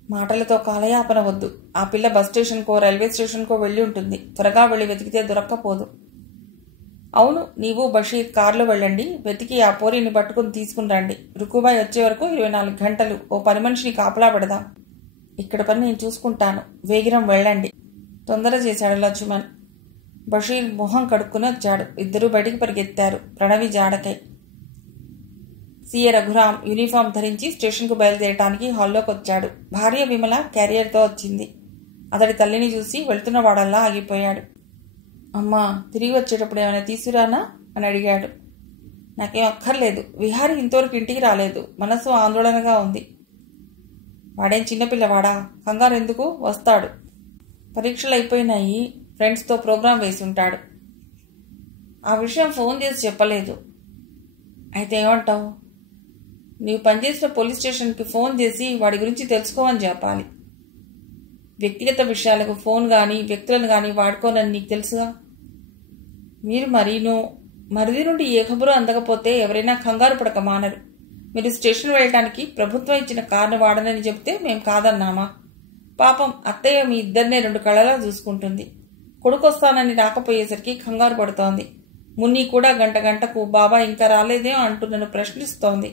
మాటలతో కాలయాపన వద్దు. ఆ పిల్ల బస్ స్టేషన్కో రైల్వే స్టేషన్కో వెళ్ళి ఉంటుంది. త్వరగా వెళ్ళి వెతికితే దొరక్కపోదు. అవును, నీవు బషీర్ కారులో వెళ్ళండి. వెతికి ఆ పోరిని పట్టుకుని తీసుకుని రండి. రుక్కుబాయి వచ్చే వరకు 24 గంటలు ఓ పని మనిషిని కాపలా పెడదాం. ఇక్కడ పని నేను చూసుకుంటాను. వేగిరం వెళ్ళండి. తొందర చేశాడు లక్ష్మణ్. బషీర్ మొహం కడుక్కుని వచ్చాడు. ఇద్దరూ బయటికి పరిగెత్తారు ప్రణవి జాడకై. సీఏ రఘురాం యూనిఫామ్ ధరించి స్టేషన్కు బయలుదేరటానికి హాల్లోకి వచ్చాడు. భార్య విమల క్యారియర్తో వచ్చింది. అతడి తల్లిని చూసి వెళ్తున్న వాడల్లా ఆగిపోయాడు. అమ్మా, తిరిగి వచ్చేటప్పుడు ఏమైనా తీసుకురానా అని అడిగాడు. నాకేం అక్కర్లేదు. విహారీ ఇంతవరకు ఇంటికి రాలేదు. మనసు ఆందోళనగా ఉంది. వాడేం చిన్నపిల్లవాడా? కంగారు ఎందుకు? వస్తాడు. పరీక్షలు అయిపోయినాయి. ఫ్రెండ్స్తో ప్రోగ్రాం వేసి ఉంటాడు. ఆ విషయం ఫోన్ చేసి చెప్పలేదు. అయితే ఏమంటావు? నీవు పనిచేసిన పోలీస్ స్టేషన్కి ఫోన్ చేసి వాడి గురించి తెలుసుకోమని చెప్పాలి. వ్యక్తిగత విషయాలకు ఫోన్ కానీ వ్యక్తులను కానీ వాడుకోనని నీకు తెలుసుగా. మీరు మరిది నుండి ఏ ఖబరు అందకపోతే ఎవరైనా కంగారు పడక మానరు. మీరు స్టేషన్ వెళ్ళటానికి ప్రభుత్వం ఇచ్చిన కారును వాడనని చెబితే మేము కాదన్నామా? పాపం అత్తయ్య మీ ఇద్దరినే 2 కళ్ళలా చూసుకుంటుంది. కొడుకొస్తానని రాకపోయేసరికి కంగారు పడుతోంది. మున్ని కూడా గంటకు బాబా ఇంకా రాలేదే అంటూ నన్ను ప్రశ్నిస్తోంది.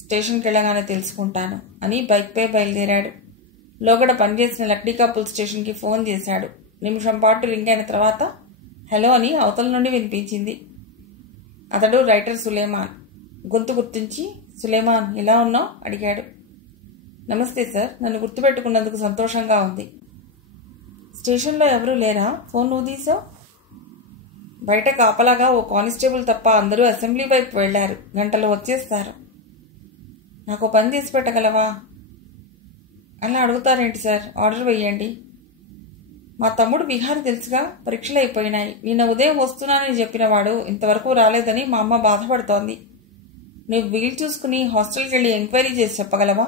స్టేషన్కి వెళ్ళగానే తెలుసుకుంటాను అని బైక్పై బయలుదేరాడు. లోగడ పనిచేసిన లక్డీకాపుల్ స్టేషన్కి ఫోన్ చేశాడు. నిమిషం పాటు రింగ్ అయిన తర్వాత హలో అని అవతల నుండి వినిపించింది. అతడు రైటర్ సులేమాన్. గొంతు గుర్తించి, సులేమాన్ ఎలా ఉన్నావు అడిగాడు. నమస్తే సార్, నన్ను గుర్తుపెట్టుకున్నందుకు సంతోషంగా ఉంది. స్టేషన్లో ఎవరూ లేరా? ఫోన్ నువ్వు తీసావు. బయట కాపలాగా ఓ కానిస్టేబుల్ తప్ప అందరూ అసెంబ్లీ వైపు వెళ్లారు. గంటలో వచ్చేస్తారు. నాకు పని తీసి పెట్టగలవా? అలా అడుగుతారేంటి సార్? ఆర్డర్ వేయండి. మా తమ్ముడు విహారీ తెలుసుగా. పరీక్షలు అయిపోయినాయి. నిన్న ఉదయం వస్తున్నానని చెప్పినవాడు ఇంతవరకు రాలేదని మా అమ్మ బాధపడుతోంది. నువ్వు వీలు చూసుకుని హాస్టల్కి వెళ్ళి ఎంక్వైరీ చేసి చెప్పగలవా?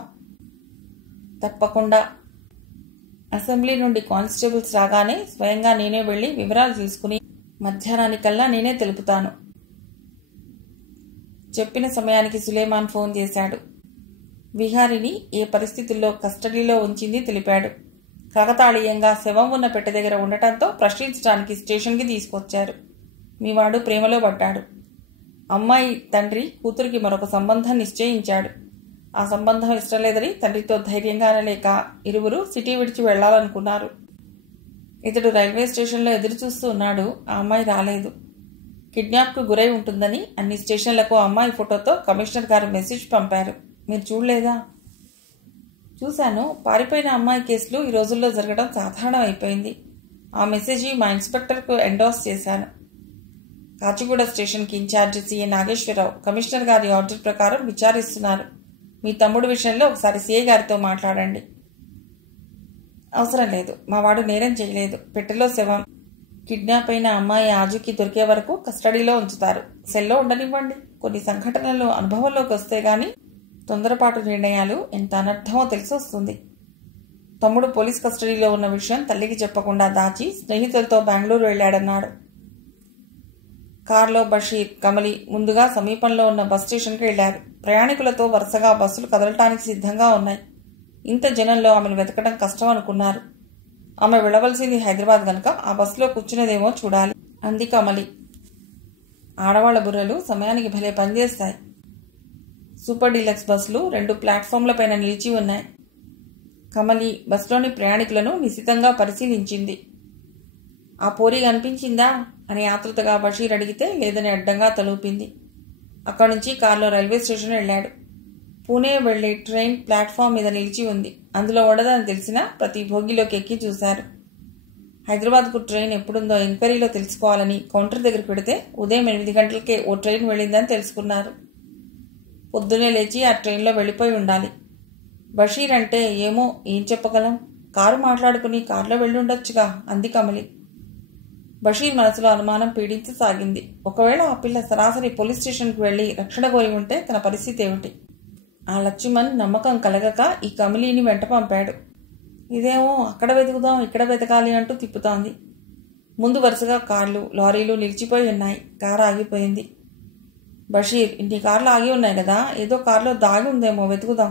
తప్పకుండా. అసెంబ్లీ నుండి కానిస్టేబుల్స్ రాగానే స్వయంగా నేనే వెళ్ళి వివరాలు తీసుకుని మధ్యాహ్నానికల్లా నేనే తెలుపుతాను. చెప్పిన సమయానికి సులేమాన్ ఫోన్ చేశాడు. విహారీని ఏ పరిస్థితుల్లో కస్టడీలో ఉంచింది తెలిపాడు. కాకతాళీయంగా శవం ఉన్న పెట్టె దగ్గర ఉండటంతో ప్రశ్నించడానికి స్టేషన్కి తీసుకొచ్చారు. మీవాడు ప్రేమలో పడ్డాడు. అమ్మాయి తండ్రి కూతురికి మరొక సంబంధం నిశ్చయించాడు. ఆ సంబంధం ఇష్టం లేదని తండ్రితో ధైర్యంగా అనలేక ఇరువురు సిటీ విడిచి వెళ్లాలనుకున్నారు. ఇతడు రైల్వే స్టేషన్లో ఎదురు చూస్తూ ఉన్నాడు. ఆ అమ్మాయి రాలేదు. కిడ్నాప్కు గురై ఉంటుందని అన్ని స్టేషన్లకు అమ్మాయి ఫోటోతో కమిషనర్ గారు మెసేజ్ పంపారు. మీరు చూడలేదా? చూశాను. పారిపోయిన అమ్మాయి కేసులు ఈ రోజుల్లో జరగడం సాధారణం అయిపోయింది. ఆ మెసేజ్ మా ఇన్స్పెక్టర్కు ఎండార్స్ చేశాను. కాచిగూడ స్టేషన్కి ఇన్ఛార్జి సీఏ నాగేశ్వరరావు కమిషనర్ గారి ఆర్డర్ ప్రకారం విచారిస్తున్నారు. మీ తమ్ముడు విషయంలో ఒకసారి సీఏ గారితో మాట్లాడండి. అవసరం లేదు. మా వాడు నేరం చేయలేదు. పెట్టెలో శవం. కిడ్నాప్ అయిన అమ్మాయి ఆజుకి దొరికే వరకు కస్టడీలో ఉంచుతారు. సెల్లో ఉండనివ్వండి. కొన్ని సంఘటనలు అనుభవంలోకి వస్తే గాని తొందరపాటు నిర్ణయాలు ఎంత అనర్థమో తెలిసొస్తుంది. తమ్ముడు పోలీస్ కస్టడీలో ఉన్న విషయం తల్లికి చెప్పకుండా దాచి స్నేహితులతో బెంగళూరు వెళ్లాడన్నాడు. కారులో బషీర్, కమలి ముందుగా సమీపంలో ఉన్న బస్ స్టేషన్కి వెళ్లారు. ప్రయాణికులతో వరుసగా బస్సులు కదలటానికి సిద్ధంగా ఉన్నాయి. ఇంత జనంలో ఆమెను వెతకడం కష్టం అనుకున్నారు. ఆమె వెళ్లవలసింది హైదరాబాద్ గనుక ఆ బస్సులో కూర్చునేదేమో చూడాలి అంది కమలి. ఆడవాళ్ల బుర్రలు సమయానికి భలే పనిచేస్తాయి. సూపర్ డీలక్స్ బస్సులు 2 ప్లాట్ఫామ్లపైన నిలిచి ఉన్నాయి. కమలి బస్సులోని ప్రయాణికులను నిశితంగా పరిశీలించింది. ఆ పోరి కనిపించిందా అని ఆతృతగా బషీర్ అడిగితే లేదని అడ్డంగా తలూపింది. అక్కడి నుంచి కారులో రైల్వే స్టేషన్ వెళ్లాడు. పూణే వెళ్లే ట్రైన్ ప్లాట్ఫామ్ మీద నిలిచి ఉంది. అందులో ఉండదని తెలిసినా ప్రతి భోగిలోకి ఎక్కి చూశారు. హైదరాబాద్కు ట్రైన్ ఎప్పుడుందో ఎంక్వైరీలో తెలుసుకోవాలని కౌంటర్ దగ్గర పెడితే ఉదయం 8 గంటలకే ఓ ట్రైన్ వెళ్ళిందని తెలుసుకున్నారు. పొద్దునే లేచి ఆ ట్రైన్లో వెళ్ళిపోయి ఉండాలి. బషీర్ అంటే ఏమో, ఏం చెప్పగలం. కారు మాట్లాడుకుని కారులో వెళ్ళి ఉండొచ్చుగా అంది కమలి. బషీర్ మనసులో అనుమానం పీడించసాగింది. ఒకవేళ ఆ పిల్ల సరాసరి పోలీస్ స్టేషన్కు వెళ్లి రక్షణ కోరి ఉంటే తన పరిస్థితి ఏమిటి? ఆ లక్ష్మణ్ నమ్మకం కలగక ఈ కమలిని వెంట పంపాడు. ఇదేమో అక్కడ వెతుకుదాం ఇక్కడ వెతకాలి అంటూ తిప్పుతోంది. ముందు వరుసగా కార్లు, లారీలు నిలిచిపోయి ఉన్నాయి. కారు ఆగిపోయింది. బషీర్, ఇన్ని కార్లు ఆగి ఉన్నాయి కదా, ఏదో కారులో దాగి ఉందేమో, వెతుకుదాం.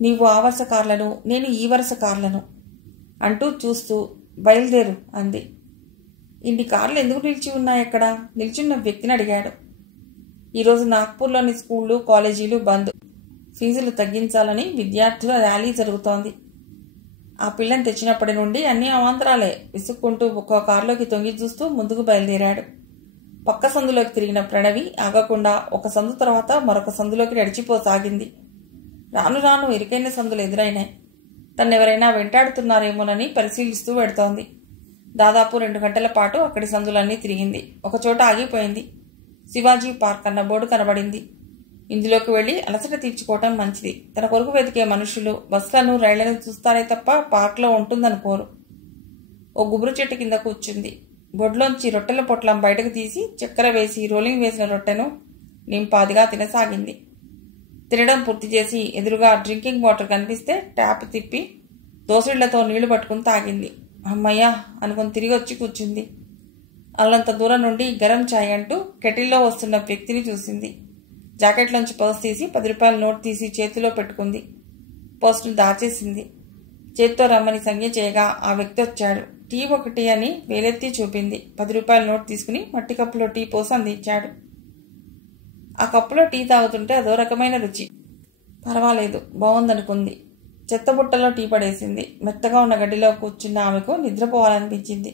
నీవు ఆ వరుస కార్లను, నేను ఈ వరుస కార్లను అంటూ చూస్తూ బయలుదేరు అంది. ఇన్ని కార్లు ఎందుకు నిలిచి ఉన్నాయి? అక్కడ నిలిచున్న వ్యక్తిని అడిగాడు. ఈరోజు నాగ్పూర్లోని స్కూళ్లు, కాలేజీలు బంద్. ఫీజులు తగ్గించాలని విద్యార్థుల ర్యాలీ జరుగుతోంది. ఆ పిల్లని తెచ్చినప్పటి నుండి అన్నీ అవాంతరాలే. విసుక్కుంటూ ఒక్కో కారులోకి తొంగి చూస్తూ ముందుకు బయలుదేరాడు. పక్క సందులోకి తిరిగిన ప్రణవి ఆగకుండా ఒక సందు తర్వాత మరొక సందులోకి నడిచిపోసాగింది. రాను రాను ఇరుకైన సందులు ఎదురైనాయి. తన్నెవరైనా వెంటాడుతున్నారేమోనని పరిశీలిస్తూ వెడుతోంది. దాదాపు 2 గంటల పాటు అక్కడి సందులన్నీ తిరిగింది. ఒకచోట ఆగిపోయింది. శివాజీ పార్క్ అన్న బోర్డు కనబడింది. ఇందులోకి వెళ్లి అలసట తీర్చుకోవటం మంచిది. తన కొరకు వెతికే మనుషులు బస్సులను రైళ్లను చూస్తారే తప్ప పార్క్లో ఉంటుందనుకోరు. ఓ గుబురు చెట్టు కింద కూర్చుంది. బొడ్లోంచి రొట్టెల పొట్లం బయటకు తీసి చక్కెర వేసి రోలింగ్ వేసిన రొట్టెను నింపాదిగా తినసాగింది. తినడం పూర్తి చేసి ఎదురుగా డ్రింకింగ్ వాటర్ కనిపిస్తే ట్యాప్ తిప్పి దోసిళ్లతో నీళ్లు పట్టుకుని తాగింది. అమ్మయ్యా అనుకుని తిరిగి వచ్చి కూర్చుంది. అల్లంత దూరం నుండి గరం చాయ్ అంటూ కెటిల్లో వస్తున్న వ్యక్తిని చూసింది. జాకెట్లోంచి పర్స్ తీసి 10 రూపాయల నోట్ తీసి చేతిలో పెట్టుకుంది. పర్సును దాచేసింది. చేత్తో రమ్మని సంజ్ఞ చేయగా ఆ వ్యక్తి వచ్చాడు. టీ ఒకటి అని వేలెత్తి చూపింది. 10 రూపాయల నోట్ తీసుకుని మట్టి కప్పులో టీ పోసి అందించాడు. ఆ కప్పులో టీ తాగుతుంటే అదో రకమైన రుచి. పర్వాలేదు, బాగుందనుకుంది. చెత్తబుట్టలో టీ పడేసింది. మెత్తగా ఉన్న గడ్డిలో కూర్చున్న ఆమెకు నిద్రపోవాలనిపించింది.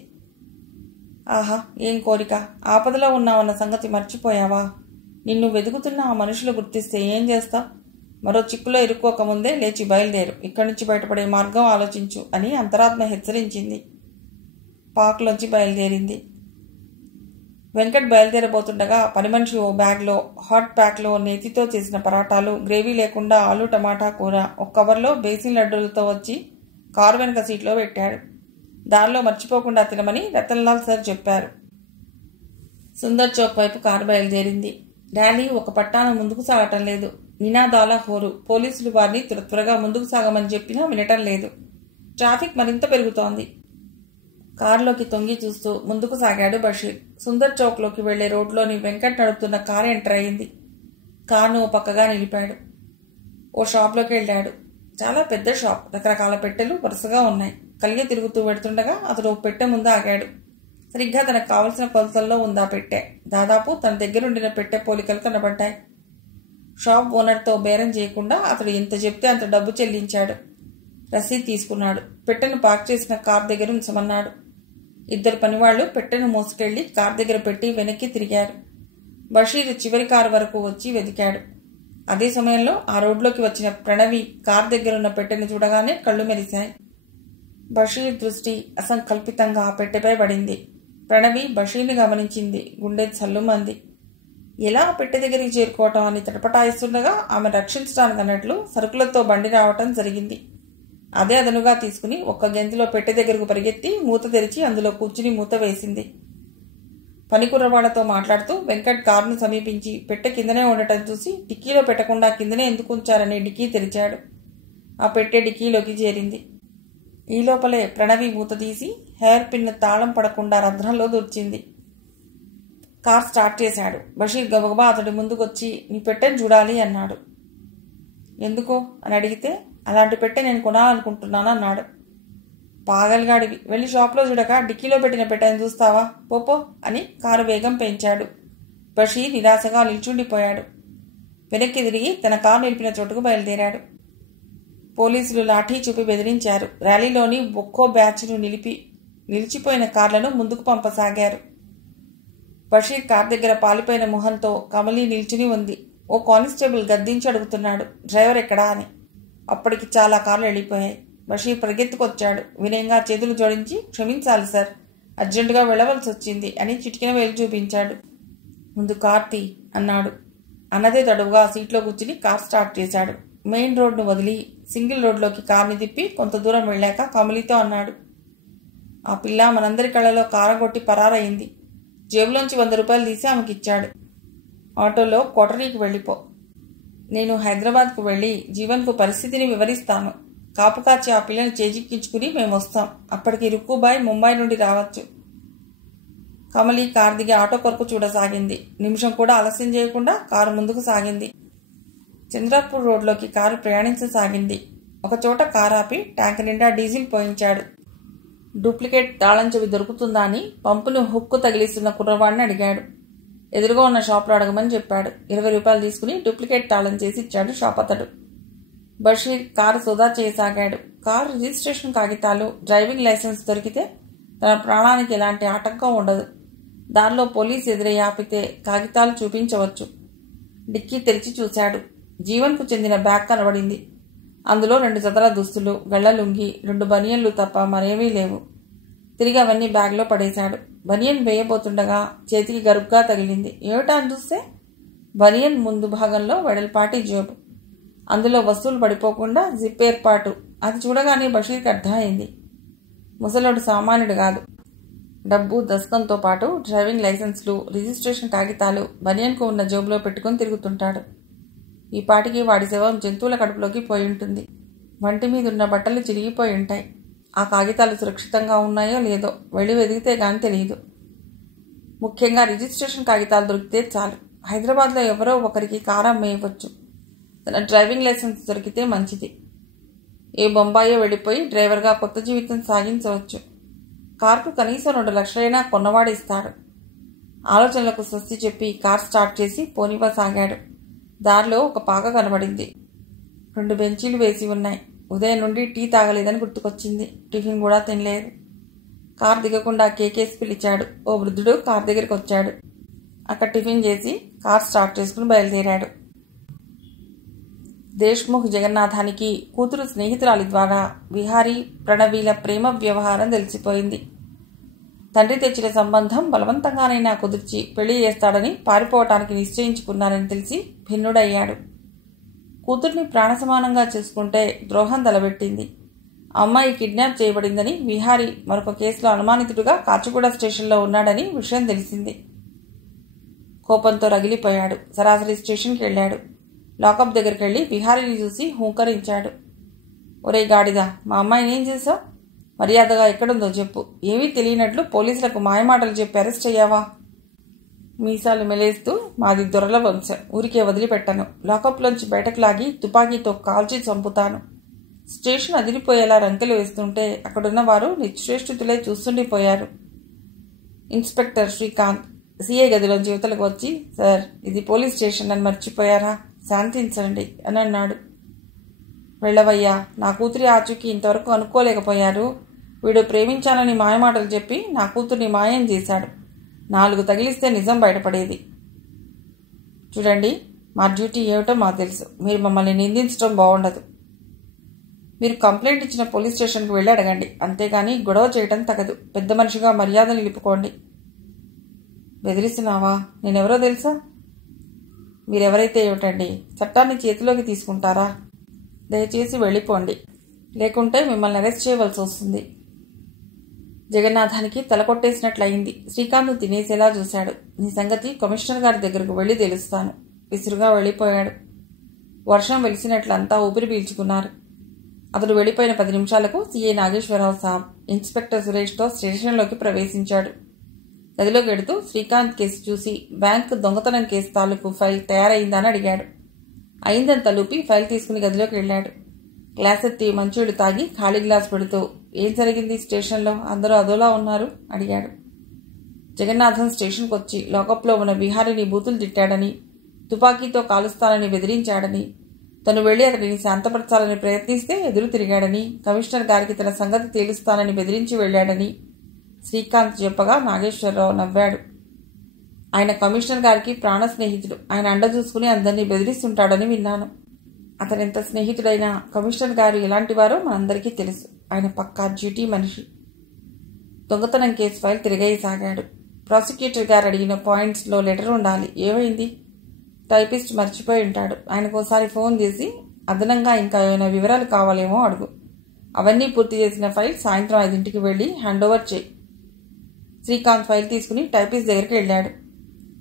ఆహా, ఏం కోరిక! ఆపదలో ఉన్నావన్న సంగతి మర్చిపోయావా? నిన్ను వెతుకుతున్న ఆ మనుషులు గుర్తిస్తే ఏం చేస్తావు? మరో చిక్కులో ఇరుక్కోకముందే లేచి బయలుదేరు. ఇక్కడి నుంచి బయటపడే మార్గం ఆలోచించు అని అంతరాత్మ హెచ్చరించింది. పార్క్లోంచి బయలుదేరింది. వెంకట్ బయలుదేరబోతుండగా పని మనిషి ఓ బ్యాగ్లో హాట్ ప్యాక్లో నేతితో చేసిన పరాటాలు, గ్రేవీ లేకుండా ఆలు టమాటా కూర, ఒక కవర్లో బేసిన్ లడ్డూలతో వచ్చి కారు వెనక సీట్లో పెట్టాడు. దారిలో మర్చిపోకుండా తినమని రతన్లాల్ సార్ చెప్పారు. సుందర్ చౌక్ వైపు కారు బయలుదేరింది. ర్యాలీ ఒక పట్టాన ముందుకు సాగటం లేదు. నినాదాల హోరు. పోలీసులు వారిని త్వరగా ముందుకు సాగమని చెప్పినా వినటం లేదు. ట్రాఫిక్ మరింత పెరుగుతోంది. కారులోకి తొంగి చూస్తూ ముందుకు సాగాడు బషీర్. సుందర్ చౌక్లోకి వెళ్లే రోడ్లోని వెంకట్ నడుపుతున్న కారు ఎంటర్ అయింది. కారును ఓ పక్కగా నిలిపాడు. ఓ షాప్లోకి వెళ్ళాడు. చాలా పెద్ద షాప్. రకరకాల పెట్టెలు వరుసగా ఉన్నాయి. కలిగి తిరుగుతూ వెడుతుండగా అతడు ఓ పెట్టె ముందు ఆగాడు. సరిగ్గా తనకు కావలసిన కొలతల్లో ఉందా పెట్టె. దాదాపు తన దగ్గరుండిన పెట్టె పోలికలు కనబడ్డాయి. షాప్ ఓనర్తో బేరం చేయకుండా అతడు ఎంత చెప్తే అంత డబ్బు చెల్లించాడు. రసీదు తీసుకున్నాడు. పెట్టెను పార్క్ చేసిన కార్ దగ్గర ఉంచమన్నాడు. 2 పనివాళ్లు పెట్టెను మోసుకెళ్లి కార్ దగ్గర పెట్టి వెనక్కి తిరిగారు. బషీర్ చివరి కారు వరకు వచ్చి వెతికాడు. అదే సమయంలో ఆ రోడ్లోకి వచ్చిన ప్రణవి కార్ దగ్గరున్న పెట్టెను చూడగానే కళ్ళు మెరిశాయి. బషీర్ దృష్టి అసంకల్పితంగా ఆ పెట్టెపై పడింది. ప్రణవి బషీర్ని గమనించింది. గుండె చల్లుమంది. ఎలా పెట్టె దగ్గరికి చేరుకోవటం అని తటపటాయిస్తుండగా ఆమె రక్షించడానికి అన్నట్లు సరుకులతో బండి రావటం జరిగింది. అదే అదనుగా తీసుకుని ఒక్క గెంతులో పెట్టె దగ్గరకు పరిగెత్తి మూత తెరిచి అందులో కూర్చుని మూత వేసింది. పనికుర్రవాళ్లతో మాట్లాడుతూ వెంకట్ కారును సమీపించి పెట్టె కిందనే ఉండటం చూసి డిక్కీలో పెట్టకుండా కిందనే ఎందుకు ఉంచారని డిక్కీ తెరిచాడు. ఆ పెట్టె డిక్కీలోకి చేరింది. ఈ లోపలే ప్రణవి మూత తీసి హెయిర్ పిన్ తాళం పడకుండా రంధ్రంలో దూర్చింది. కార్ స్టార్ట్ చేశాడు. బషీర్ గబగబా అతడి ముందుకొచ్చి నీ పెట్టెను చూడాలి అన్నాడు. ఎందుకో అని అడిగితే అలాంటి పెట్టె నేను కొనాలనుకుంటున్నాను అన్నాడు. పాగల్గాడివి, వెళ్ళి షాప్లో చూడక డిక్కీలో పెట్టిన పెట్టెను చూస్తావా, పోపో అని కారు వేగం పెంచాడు. బషీర్ నిరాశగా నిల్చుండిపోయాడు. వెనక్కి తిరిగి తన కారు నిలిపిన చోటుకు బయలుదేరాడు. పోలీసులు లాఠీ చూపి బెదిరించారు. ర్యాలీలోని ఒక్కో బ్యాచ్ను నిలిచిపోయిన కార్లను ముందుకు పంపసాగారు. బషీర్ కార్ దగ్గర పాలిపోయిన మొహంతో కమలి నిల్చుని ఉంది. ఓ కానిస్టేబుల్ గద్దించి అడుగుతున్నాడు, డ్రైవర్ ఎక్కడా అని. అప్పటికి చాలా కార్లు వెళ్ళిపోయాయి. బషీర్ పరిగెత్తుకొచ్చాడు. వినయంగా చేతులు జోడించి క్షమించాలి సార్, అర్జెంటుగా వెళ్లవలసి వచ్చింది అని చిటికిన వేలు చూపించాడు. ముందు కార్ తీ అన్నాడు. అన్నదే తడువుగా సీట్లో కూర్చుని కార్ స్టార్ట్ చేశాడు. మెయిన్ రోడ్ను వదిలి సింగిల్ రోడ్లోకి కార్ని తిప్పి కొంత దూరం వెళ్ళాక కమలితో అన్నాడు, ఆ పిల్ల మనందరి కళ్ళలో కారగొట్టి పరారయింది. జేబులోంచి 100 రూపాయలు తీసి ఆమెకి ఇచ్చాడు. ఆటోలో కోటరీకి వెళ్ళిపో. నేను హైదరాబాద్కు వెళ్ళి జీవన్కు పరిస్థితిని వివరిస్తాను. కాపు కాచి ఆ పిల్లని చేజిక్కించుకుని మేము వస్తాం. అప్పటికి రుక్కుబాయ్ ముంబై నుండి రావచ్చు. కమలి కారు దిగి ఆటో కొరకు చూడసాగింది. నిమిషం కూడా ఆలస్యం చేయకుండా కారు ముందుకు సాగింది. చంద్రపూర్ రోడ్లోకి కారు ప్రయాణించసాగింది. ఒకచోట కారు ఆపి ట్యాంక్ నిండా డీజిల్ పోయించాడు. డూప్లికేట్ తాళం చెవి దొరుకుతుందా అని పంపును హుక్కు తగిలిస్తున్న కుర్రవాడిని అడిగాడు. ఎదురుగా ఉన్న షాప్లో అడగమని చెప్పాడు. 20 రూపాయలు తీసుకుని డూప్లికేట్ తాళం చేసి ఇచ్చాడు షాప్ అతడు. బషీర్ కారు సోదా చేయసాగాడు. కారు రిజిస్ట్రేషన్ కాగితాలు, డ్రైవింగ్ లైసెన్స్ దొరికితే తన ప్రాణానికి ఎలాంటి ఆటంకం ఉండదు. దారిలో పోలీసు ఎదురై ఆపితే కాగితాలు చూపించవచ్చు. డిక్కీ తెరిచి చూశాడు. జీవన్కు చెందిన బ్యాగ్ కనబడింది. అందులో 2 జతల దుస్తులు, గళ్లలుంగి, 2 బనియన్లు తప్ప మరేమీ లేవు. తిరిగి అవన్నీ బ్యాగ్లో పడేశాడు. బనియన్ వేయబోతుండగా చేతికి గరుగ్గా తగిలింది. ఏమిటా అని చూస్తే బనియన్ ముందు భాగంలో వెడల్పాటి జేబు. అందులో వస్తువులు పడిపోకుండా జిప్ ఏర్పాటు. అది చూడగానే బషీర్కి అర్థమైంది. ముసలోడు సామాన్యుడు కాదు. డబ్బు, దస్కంతో పాటు డ్రైవింగ్ లైసెన్స్లు, రిజిస్ట్రేషన్ కాగితాలు బనియన్కు ఉన్న జేబులో పెట్టుకుని తిరుగుతుంటాడు. ఈ పాటికి వాడి శవం జంతువుల కడుపులోకి పోయి ఉంటుంది. వంటి మీద ఉన్న బట్టలు చిరిగిపోయి ఉంటాయి. ఆ కాగితాలు సురక్షితంగా ఉన్నాయో లేదో వెళ్ళి వెదిగితే గాని తెలియదు. ముఖ్యంగా రిజిస్ట్రేషన్ కాగితాలు దొరికితే చాలు. హైదరాబాద్లో ఎవరో ఒకరికి కారు అమ్మేయవచ్చు. తన డ్రైవింగ్ లైసెన్స్ దొరికితే మంచిది. ఏ బొంబాయో వెళ్ళిపోయి డ్రైవర్గా కొత్త జీవితం సాగించవచ్చు. కారుకు కనీసం 2 లక్షలైనా కొన్నవాడిస్తాడు. ఆలోచనలకు స్వస్తి చెప్పి కార్ స్టార్ట్ చేసి పోనివ్వసాగాడు. దారిలో ఒక పాక కనబడింది. 2 బెంచీలు వేసి ఉన్నాయి. ఉదయం నుండి టీ తాగలేదని గుర్తుకొచ్చింది. టిఫిన్ కూడా తినలేదు. కారు దిగకుండా కేకేసి పిలిచాడు. ఓ వృద్ధుడు కారు దగ్గరికి వచ్చాడు. అక్కడ టిఫిన్ చేసి కార్ స్టార్ట్ చేసుకుని బయలుదేరాడు. దేశ్ముఖ్ జగన్నాథానికి కూతురు స్నేహితురాలి ద్వారా విహారీ, ప్రణవీల ప్రేమ వ్యవహారం తెలిసిపోయింది. తండ్రి తెచ్చిన సంబంధం బలవంతంగానైనా కుదిర్చి పెళ్లి చేస్తాడని పారిపోవటానికి నిశ్చయించుకున్నారని తెలిసి భిన్నుడయ్యాడు. కూతుర్ని ప్రాణసమానంగా చేసుకుంటే ద్రోహం తలబెట్టింది. అమ్మాయి కిడ్నాప్ చేయబడిందని విహారీ మరొక కేసులో అనుమానితుడుగా కాచిగూడ స్టేషన్లో ఉన్నాడని విషయం తెలిసింది. కోపంతో రగిలిపోయాడు. సరాసరి స్టేషన్కి వెళ్ళాడు. లాకప్ దగ్గరికి వెళ్ళి విహారీని చూసి హూంకరించాడు. ఒరే గాడిద, మా అమ్మాయిని ఏం చేశావు? మర్యాదగా ఎక్కడుందో చెప్పు. ఏమీ తెలియనట్లు పోలీసులకు మాయమాటలు చెప్పి అరెస్ట్ అయ్యావా? మీసాలు మెలేస్తూ, మాది దొరల వంశం, ఊరికే వదిలిపెట్టను. లాకప్లోంచి బయటకు లాగి తుపాకీతో కాల్చి చంపుతాను. స్టేషన్ అదిరిపోయేలా రంకెలు వేస్తుంటే అక్కడున్న వారు నిశ్చేష్టితులై చూస్తుండిపోయారు. ఇన్స్పెక్టర్ శ్రీకాంత్ సిఐ గదిలోంచి యువతలకు వచ్చి, సార్, ఇది పోలీస్ స్టేషన్ అని మర్చిపోయారా? శాంతించండి అని అన్నాడు. వెళ్ళవయ్యా, నా కూతురి ఆచూకీ ఇంతవరకు అనుకోలేకపోయారు. వీడు ప్రేమించానని మాయమాటలు చెప్పి నా కూతుర్ని మాయం చేశాడు. 4 తగిలిస్తే నిజం బయటపడేది. చూడండి, మా డ్యూటీ ఏమిటో మాకు తెలుసు. మీరు మమ్మల్ని నిందించడం బాగుండదు. మీరు కంప్లైంట్ ఇచ్చిన పోలీస్ స్టేషన్కి వెళ్ళి అడగండి. అంతేగాని గొడవ చేయటం తగదు. పెద్ద మనిషిగా మర్యాద నిలుపుకోండి. బెదిరిస్తున్నావా? నేనెవరో తెలుసా? మీరెవరైతే ఏమిటండి? చట్టాన్ని చేతిలోకి తీసుకుంటారా? దయచేసి వెళ్ళిపోండి, లేకుంటే మిమ్మల్ని అరెస్ట్ చేయవలసి వస్తుంది. జగన్నాథానికి తల కొట్టేసినట్లయింది. శ్రీకాంత్ తినేసేలా చూశాడు. నీ సంగతి కమిషనర్ గారి దగ్గరకు వెళ్ళి తెలుస్తాను. విసురుగా వెళ్ళిపోయాడు. వర్షం వెలిసినట్లంతా ఊపిరి పీల్చుకున్నారు. అతడు వెళ్ళిపోయిన 10 నిమిషాలకు సిఐ నాగేశ్వరరావు సాబ్ ఇన్స్పెక్టర్ సురేష్తో స్టేషన్లోకి ప్రవేశించాడు. గదిలోకి వెడుతూ శ్రీకాంత్ కేసు చూసి బ్యాంకు దొంగతనం కేసు తాలూకు ఫైల్ తయారైందని అడిగాడు. అయిందని తలూపి ఫైల్ తీసుకుని గదిలోకి వెళ్ళాడు. గ్లాస్ ఎత్తి మంచూళ్ళు తాగి ఖాళీ గ్లాస్ పెడుతూ, ఏం జరిగింది స్టేషన్లో? అందరూ అదోలా ఉన్నారు అడిగాడు. జగన్నాథన్ స్టేషన్కి వచ్చి లాకప్లో ఉన్న విహారీని బూతులు తిట్టాడని, తుపాకీతో కాలుస్తానని బెదిరించాడని, తను వెళ్లి అతడిని శాంతపరచాలని ప్రయత్నిస్తే ఎదురు తిరిగాడని, కమిషనర్ గారికి తన సంగతి తేలుస్తానని బెదిరించి వెళ్లాడని శ్రీకాంత్ చెప్పగా నాగేశ్వరరావు నవ్వాడు. ఆయన కమిషనర్ గారికి ప్రాణ స్నేహితుడు. ఆయన అండ చూసుకుని అందరినీ బెదిరిస్తుంటాడని విన్నాను. అతనెంత స్నేహితుడైనా కమిషనర్ గారు ఎలాంటివారో మనందరికీ తెలుసు. ఆయన పక్కా డ్యూటీ మనిషి. దొంగతనం కేసు ఫైల్ తిరిగేయసాగాడు. ప్రాసిక్యూటర్ గారు అడిగిన పాయింట్స్లో లెటర్ ఉండాలి. ఏమైంది? టైపిస్ట్ మర్చిపోయి ఉంటాడు. ఆయనకోసారి ఫోన్ చేసి అదనంగా ఇంకా ఏమైనా వివరాలు కావాలేమో అడుగు. అవన్నీ పూర్తి చేసిన ఫైల్ సాయంత్రం 5ంటికి వెళ్ళి హ్యాండ్ ఓవర్ చేయి. శ్రీకాంత్ ఫైల్ తీసుకుని టైపిస్ట్ దగ్గరికి వెళ్ళాడు.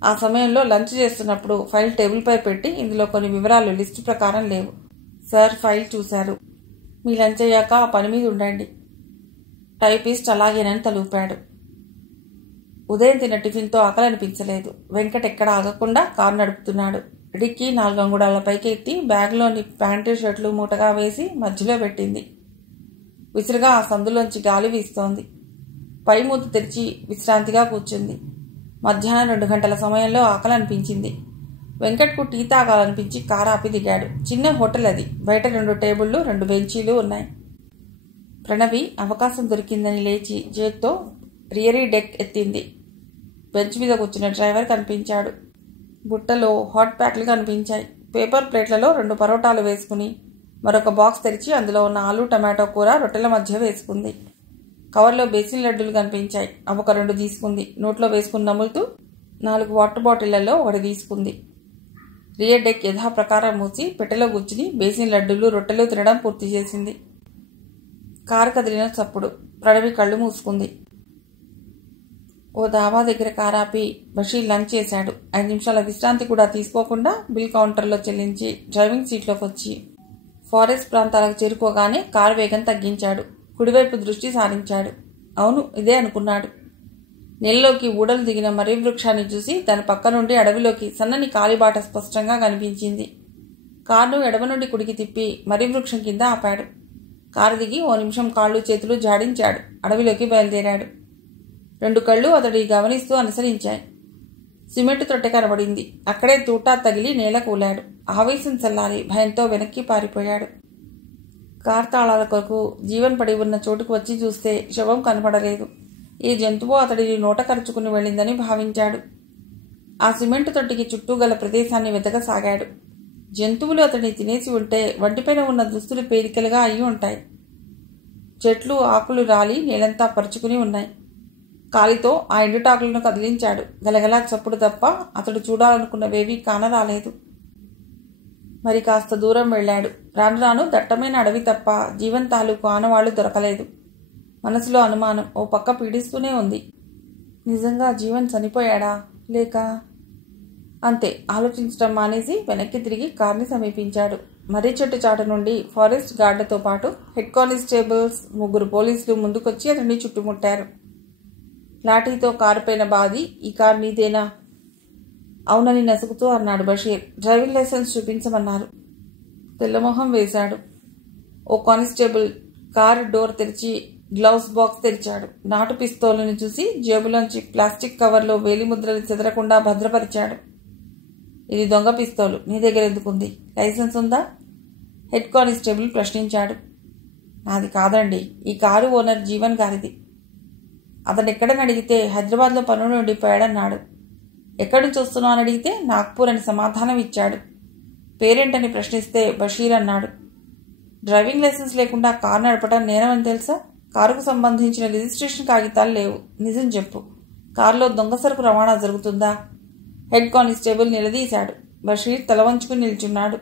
ఆ సమయంలో లంచ్ చేస్తున్నప్పుడు ఫైల్ టేబుల్పై పెట్టి, ఇందులో కొన్ని వివరాలు లిస్టు ప్రకారం లేవు. సార్, ఫైల్ చూశారు. మీ లంచ్ అయ్యాక ఆ పని మీద ఉండండి. టైపిస్ట్ అలాగేనని తలూపాడు. ఉదయం తిన్న టిఫిన్తో ఆకలి అనిపించలేదు. వెంకట్ ఎక్కడ ఆగకుండా కారు నడుపుతున్నాడు. డిక్కీ 4 అంగుళాల పైకి ఎత్తి బ్యాగ్లోని ప్యాంటు షర్ట్లు మూటగా వేసి మధ్యలో పెట్టింది. విసురుగా ఆ సందులోంచి గాలి వీస్తోంది. పై మూత తెరిచి విశ్రాంతిగా కూర్చుంది. మధ్యాహ్నం 2 గంటల సమయంలో ఆకలి అనిపించింది. వెంకట్కు టీ తాగాలనిపించి కారు ఆపి దిగాడు. చిన్న హోటల్ అది. బయట 2 టేబుళ్లు, 2 బెంచీలు ఉన్నాయి. ప్రణవి అవకాశం దొరికిందని లేచి చేత్తో రియరీ డెక్ ఎత్తింది. బెంచ్ మీద కూర్చున్న డ్రైవర్ కనిపించాడు. బుట్టలో హాట్ ప్యాక్లు కనిపించాయి. పేపర్ ప్లేట్లలో 2 పరోటాలు వేసుకుని మరొక బాక్స్ తెరిచి అందులో ఉన్న ఆలు టమాటో కూర రొట్టెల మధ్య వేసుకుంది. కవర్లో బేసిన్ లడ్డూలు కనిపించాయి. అవొక 2 తీసుకుంది. నోట్లో వేసుకుని నములుతూ 4 వాటర్ బాటిళ్లలో 1 తీసుకుంది. రియర్ డెక్ యథాప్రకారం మూసి పెట్టెలో కూర్చుని బేసిన్ లడ్డూలు రొట్టెలు తినడం పూర్తి చేసింది. కారు కదిలిన చప్పుడు. ప్రణవి కళ్ళు మూసుకుంది. ఓ దాబా దగ్గర కారాపి బషీర్ లంచ్ చేశాడు. 5 నిమిషాల విశ్రాంతి కూడా తీసుకోకుండా బిల్ కౌంటర్లో చెల్లించి డ్రైవింగ్ సీట్లోకి వచ్చి ఫారెస్ట్ ప్రాంతాలకు చేరుకోగానే కారు వేగం తగ్గించాడు. కుడివైపు దృష్టి సారించాడు. అవును, ఇదే అనుకున్నాడు. నెలలోకి ఊడలు దిగిన మర్రి వృక్షాన్ని చూసి దాని పక్క నుండి అడవిలోకి సన్నని కాలిబాట స్పష్టంగా కనిపించింది. కారును ఎడమ నుండి కుడికి తిప్పి మర్రి వృక్షం కింద ఆపాడు. కారు దిగి ఓ నిమిషం కాళ్ళు చేతులు జాడించాడు. అడవిలోకి బయలుదేరాడు. 2 కళ్ళు అతడి గమనిస్తూ అనుసరించాయి. సిమెంట్ తొట్టె కనబడింది. అక్కడే తూటా తగిలి నేల కూలాడు. ఆవేశం చల్లారి భయంతో వెనక్కి పారిపోయాడు. కార్ తాళాల కొరకు జీవన్ పడి ఉన్న చోటుకు వచ్చి చూస్తే శవం కనపడలేదు. ఈ జంతువు అతడిని నోట కరుచుకుని వెళ్ళిందని భావించాడు. ఆ సిమెంట్ తొట్టికి చుట్టూ గల ప్రదేశాన్ని వెతకసాగాడు. జంతువులు అతడిని తినేసి ఉంటే వంటిపైన ఉన్న దుస్తులు పేలికలుగా అయి ఉంటాయి. చెట్లు ఆకులు రాలి నేలంతా పరుచుకుని ఉన్నాయి. కాలితో ఆ ఎండుటాకులను కదిలించాడు. గలగలా చప్పుడు తప్ప అతడు చూడాలనుకున్నవేవీ కానరాలేదు. మరి కాస్త దూరం వెళ్ళాడు. రాను రాను దట్టమైన అడవి తప్ప జీవన్ తాలూకు ఆనవాళ్లు దొరకలేదు. మనసులో అనుమానం ఓ పక్క పీడిస్తూనే ఉంది. నిజంగా జీవన్ చనిపోయాడా లేక? అంతే. ఆలోచించడం మానేసి వెనక్కి తిరిగి కార్ని సమీపించాడు. మర్రి చెట్టు చాటు నుండి ఫారెస్ట్ గార్డులతో పాటు హెడ్ కానిస్టేబుల్స్ 3 పోలీసులు ముందుకొచ్చి అతన్ని చుట్టుముట్టారు. లాఠీతో కారుపైన బాది, ఈ కారు నీదేనా? అవునని నసుగుతూ అన్నాడు బషీర్. డ్రైవింగ్ లైసెన్స్ చూపించమన్నారు. తెల్లమొహం వేశాడు. ఓ కానిస్టేబుల్ కారు డోర్ తెరిచి గ్లౌస్ బాక్స్ తెరిచాడు. నాటు పిస్తోలుని చూసి జేబులోంచి ప్లాస్టిక్ కవర్లో వేలిముద్రలు చెదరకుండా భద్రపరిచాడు. ఇది దొంగ పిస్తోలు, నీ దగ్గర ఎందుకుంది? లైసెన్స్ ఉందా? హెడ్ కానిస్టేబుల్ ప్రశ్నించాడు. నాది కాదండి, ఈ కారు ఓనర్ జీవన్ గారిది. అతను ఎక్కడని అడిగితే హైదరాబాద్లో పనులు ఉండిపోయాడన్నాడు. ఎక్కడి నుంచి వస్తున్నావు అని అడిగితే నాగ్పూర్ అని సమాధానం ఇచ్చాడు. పేరేంటని ప్రశ్నిస్తే బషీర్ అన్నాడు. డ్రైవింగ్ లైసెన్స్ లేకుండా కారు నడపడం నేరం అని తెలుసా? కారుకు సంబంధించిన రిజిస్ట్రేషన్ కాగితాలు లేవు. నిజం చెప్పు, కారులో దొంగ సరుకు రవాణా జరుగుతుందా? Head constable నిలదీశాడు. బషీర్ తల వంచుకుని నిల్చున్నాడు.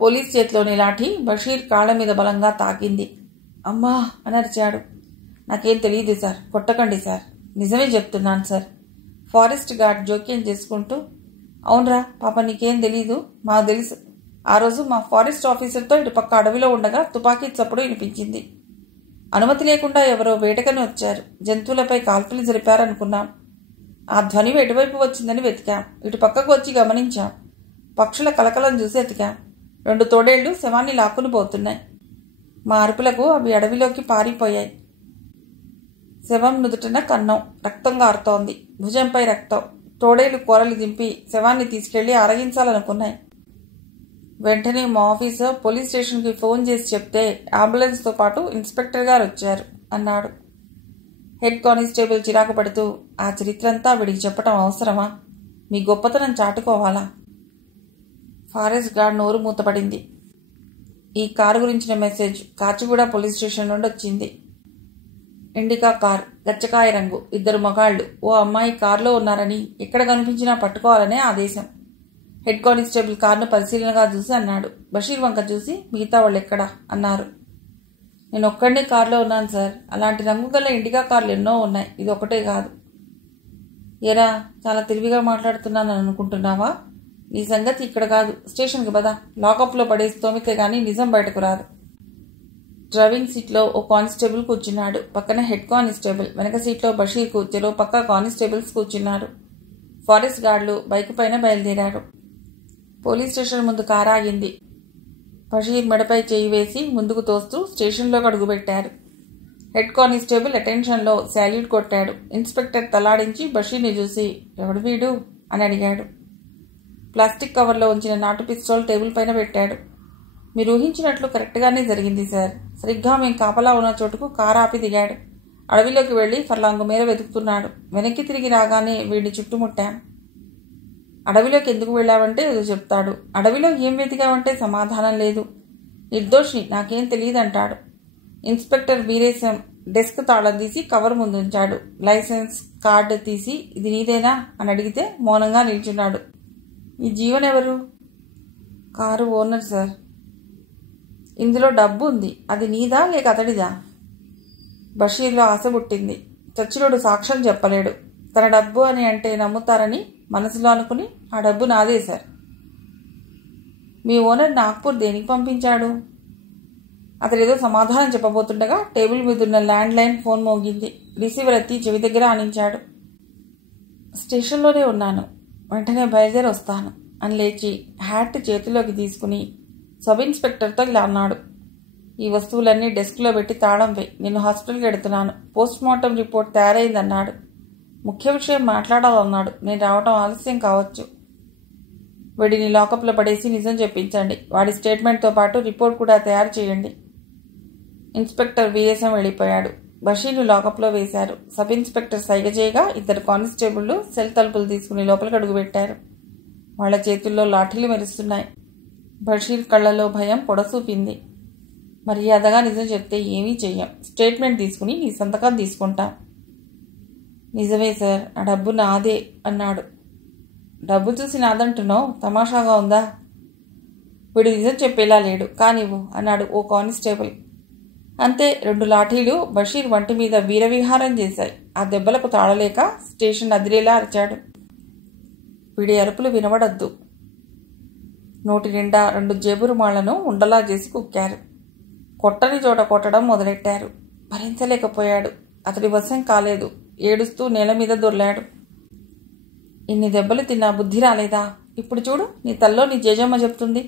పోలీస్ చేతిలోని లాఠీ బషీర్ కాళ్ల మీద బలంగా తాకింది. అమ్మా అని అరిచాడు. నాకేం తెలియదు సార్, కొట్టకండి సార్. నిజమే చెప్తున్నాను సార్. ఫారెస్ట్ గార్డ్ జోక్యం చేసుకుంటూ, అవునరా పాప, నీకేం తెలీదు, మాకు తెలుసు. ఆ రోజు మా ఫారెస్ట్ ఆఫీసర్తో ఇటు పక్క అడవిలో ఉండగా తుపాకీ చప్పుడు వినిపించింది. అనుమతి లేకుండా ఎవరో వేటకని వచ్చారు. జంతువులపై కాల్పులు జరిపారనుకున్నాం. ఆ ధ్వని ఎటువైపు వచ్చిందని వెతికాం. ఇటు పక్కకు వచ్చి గమనించాం. పక్షుల కలకలం చూసి వెతికాం. 2 తోడేళ్లు శవాన్ని లాక్కుని పోతున్నాయి. మా అరుపులకు అవి అడవిలోకి పారిపోయాయి. శవం నుదుటన కన్నం, రక్తం గారుతోంది. భుజంపై రక్తం. తోడేళ్లు కూరలు దింపి శవాన్ని తీసుకెళ్లి అరగించాలనుకున్నాయి. వెంటనే మా ఆఫీసర్ పోలీస్ స్టేషన్కి ఫోన్ చేసి చెప్తే అంబులెన్స్తో పాటు ఇన్స్పెక్టర్ గారు వచ్చారు అన్నాడు. హెడ్ కానిస్టేబుల్ చిరాకు పడుతూ, ఆ చరిత్రంతా వీడికి చెప్పటం అవసరమా? మీ గొప్పతనం చాటుకోవాలా? ఫారెస్ట్ గార్డ్ నోరు మూతపడింది. ఈ కారు గురించిన మెసేజ్ కాచిగూడ పోలీస్ స్టేషన్ నుండి వచ్చింది. ఇండికా కార్, గచ్చకాయ రంగు, 2 మగాళ్లు, ఓ అమ్మాయి కారులో ఉన్నారని, ఎక్కడ కనిపించినా పట్టుకోవాలనే ఆదేశం. హెడ్ కానిస్టేబుల్ కారును పరిశీలనగా చూసి అన్నాడు. బషీర్ వంక చూసి, మిగతా వాళ్ళు ఎక్కడా అన్నారు. నేను ఒక్కడే కారులో ఉన్నాను సార్. అలాంటి రంగు గల ఇండికా కార్లు ఎన్నో ఉన్నాయి, ఇది ఒకటే కాదు. ఎరా, చాలా తెలివిగా మాట్లాడుతున్నానని అనుకుంటున్నావా? నీ సంగతి ఇక్కడ కాదు, స్టేషన్కి పద. లాకప్లో పడేసి తోమితే గానీ నిజం బయటకు రాదు. డ్రైవింగ్ సీట్లో ఓ కానిస్టేబుల్ కూర్చున్నాడు. పక్కన హెడ్ కానిస్టేబుల్, వెనక సీట్లో బషీర్ కూర్చొని పక్క కానిస్టేబుల్స్ కూర్చున్నారు. ఫారెస్ట్ గార్డులు బైక్ పైన బయలుదేరారు. పోలీస్ స్టేషన్ ముందు కారు ఆగింది. బషీర్ మెడపై చేయి వేసి ముందుకు తోస్తూ స్టేషన్లోకి అడుగుపెట్టారు. హెడ్ కానిస్టేబుల్ అటెన్షన్లో శాల్యూట్ కొట్టాడు. ఇన్స్పెక్టర్ తలాడించి బషీర్ని చూసి, ఎవడు వీడు అని అడిగాడు. ప్లాస్టిక్ కవర్లో ఉంచిన నాటు పిస్టోల్ టేబుల్ పైన పెట్టాడు. మీరు ఊహించినట్లు కరెక్ట్గానే జరిగింది సార్. సరిగ్గా మేము కాపలా ఉన్న చోటుకు కారు ఆపి దిగాడు. అడవిలోకి వెళ్లి ఫర్లాంగు మేర వెతుకుతున్నాడు. వెనక్కి తిరిగి రాగానే వీడిని చుట్టుముట్టాం. అడవిలోకి ఎందుకు వెళ్ళావంటే ఏదో చెప్తాడు. అడవిలో ఏం వెతికావంటే సమాధానం లేదు. నిర్దోషి, నాకేం తెలియదంటాడు. ఇన్స్పెక్టర్ వీరేశం డెస్క్ తాళం తీసి కవర్ ముందుంచాడు. లైసెన్స్ కార్డు తీసి ఇది నీదేనా అని అడిగితే మౌనంగా నిల్చున్నాడు. ఈ జీవన్ ఎవరు? Car owner sir. ఇందులో డబ్బు ఉంది, అది నీదా లేక అతడిదా? బషీర్లో ఆశ పుట్టింది. చచ్చినోడు సాక్ష్యం చెప్పలేడు. తన డబ్బు అని అంటే నమ్ముతారని మనసులో అనుకుని ఆ డబ్బు నాదే సార్. మీ ఓనర్ నాగ్పూర్ దేనికి పంపించాడు? అతడేదో సమాధానం చెప్పబోతుండగా టేబుల్ మీదున్న ల్యాండ్ లైన్ ఫోన్ మోగింది. రిసీవర్ ఎత్తి చెవి దగ్గర ఆనించాడు. స్టేషన్లోనే ఉన్నాను, వెంటనే బయలుదేరి వస్తాను అని లేచి హ్యాట్ చేతిలోకి తీసుకుని సబ్ ఇన్స్పెక్టర్తో ఇలా అన్నాడు. ఈ వస్తువులన్నీ డెస్క్లో పెట్టి తాళం వేయి. నేను హాస్పిటల్కి వెడుతున్నాను. పోస్ట్ మార్టం రిపోర్ట్ తయారైందన్నాడు. ముఖ్య విషయం మాట్లాడాలన్నాడు. నేను రావటం ఆలస్యం కావచ్చు. వీడిని లాకప్లో పడేసి నిజం చెప్పించండి. వాడి స్టేట్మెంట్తో పాటు రిపోర్ట్ కూడా తయారు చేయండి. ఇన్స్పెక్టర్ వీరేశం వెళ్ళిపోయాడు. బషీర్ను లాకప్లో వేశారు. సబ్ ఇన్స్పెక్టర్ సైగ చేయగా ఇద్దరు కానిస్టేబుళ్లు సెల్ తలుపులు తీసుకుని లోపలికి అడుగుపెట్టారు. వాళ్ల చేతుల్లో లాఠీలు మెరుస్తున్నాయి. బషీర్ కళ్లలో భయం పొడసూపింది. మర్యాదగా నిజం చెప్తే ఏమీ చెయ్యం. స్టేట్మెంట్ తీసుకుని నీ సంతకం తీసుకుంటాం. నిజమే సార్, ఆ డబ్బు నాదే అన్నాడు. డబ్బు చూసి నాదంటున్నావు, తమాషాగా ఉందా? వీడు నిజం చెప్పేలా లేడు, కానివ్వు అన్నాడు ఓ కానిస్టేబుల్. అంతే, 2 లాఠీలు బషీర్ వంటి మీద వీరవిహారం చేశాయి. ఆ దెబ్బలకు తాళలేక స్టేషన్ అదిరేలా అరిచాడు. వీడి అరుపులు వినబడద్దు. నోటి నిండా 2 జేబురుమాళ్లను ఉండలా చేసి కుక్కారు. కొట్టని చోట కొట్టడం మొదలెట్టారు. భరించలేకపోయాడు. అతడి వశం కాలేదు. ఏడుస్తూ నేల మీద దొర్లాడు. ఇన్ని దెబ్బలు తిన్నా బుద్ధి రాలేదా? ఇప్పుడు చూడు, నీ తల్లో నీ జేజమ్మ చెప్తుంది.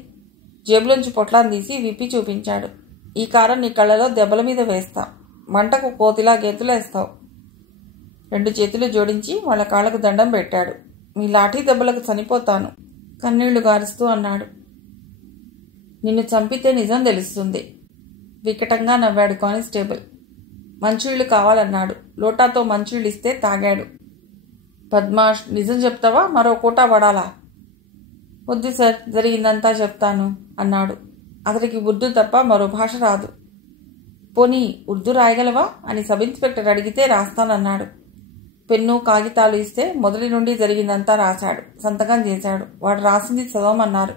జేబులోంచి పొట్లాన్ని తీసి విప్పి చూపించాడు. ఈ కారం నీ కళ్ళలో దెబ్బల మీద వేస్తా. మంటకు కోతిలా గెంతులేస్తావు. 2 చేతులు జోడించి వాళ్ళ కాళ్లకు దండం పెట్టాడు. మీ లాఠీ దెబ్బలకు చనిపోతాను కన్నీళ్లు గారుస్తూ అన్నాడు. నిన్ను చంపితే నిజం తెలుస్తుంది. వికటంగా నవ్వాడు కానిస్టేబుల్. మంచినీళ్లు కావాలన్నాడు. లోటాతో మంచినీళ్ళు ఇస్తే తాగాడు. పద్మాష్, నిజం చెప్తావా మరో కోటా పడాలా? వద్దు సార్, జరిగిందంతా చెప్తాను అన్నాడు. అతడికి ఉర్దూ తప్ప మరో భాష రాదు. పోనీ ఉర్దూ రాయగలవా అని సబ్ ఇన్స్పెక్టర్ అడిగితే రాస్తానన్నాడు. పెన్ను కాగితాలు ఇస్తే మొదటి నుండి జరిగిందంతా రాశాడు. సంతకం చేశాడు. వాడు రాసింది చదవమన్నారు.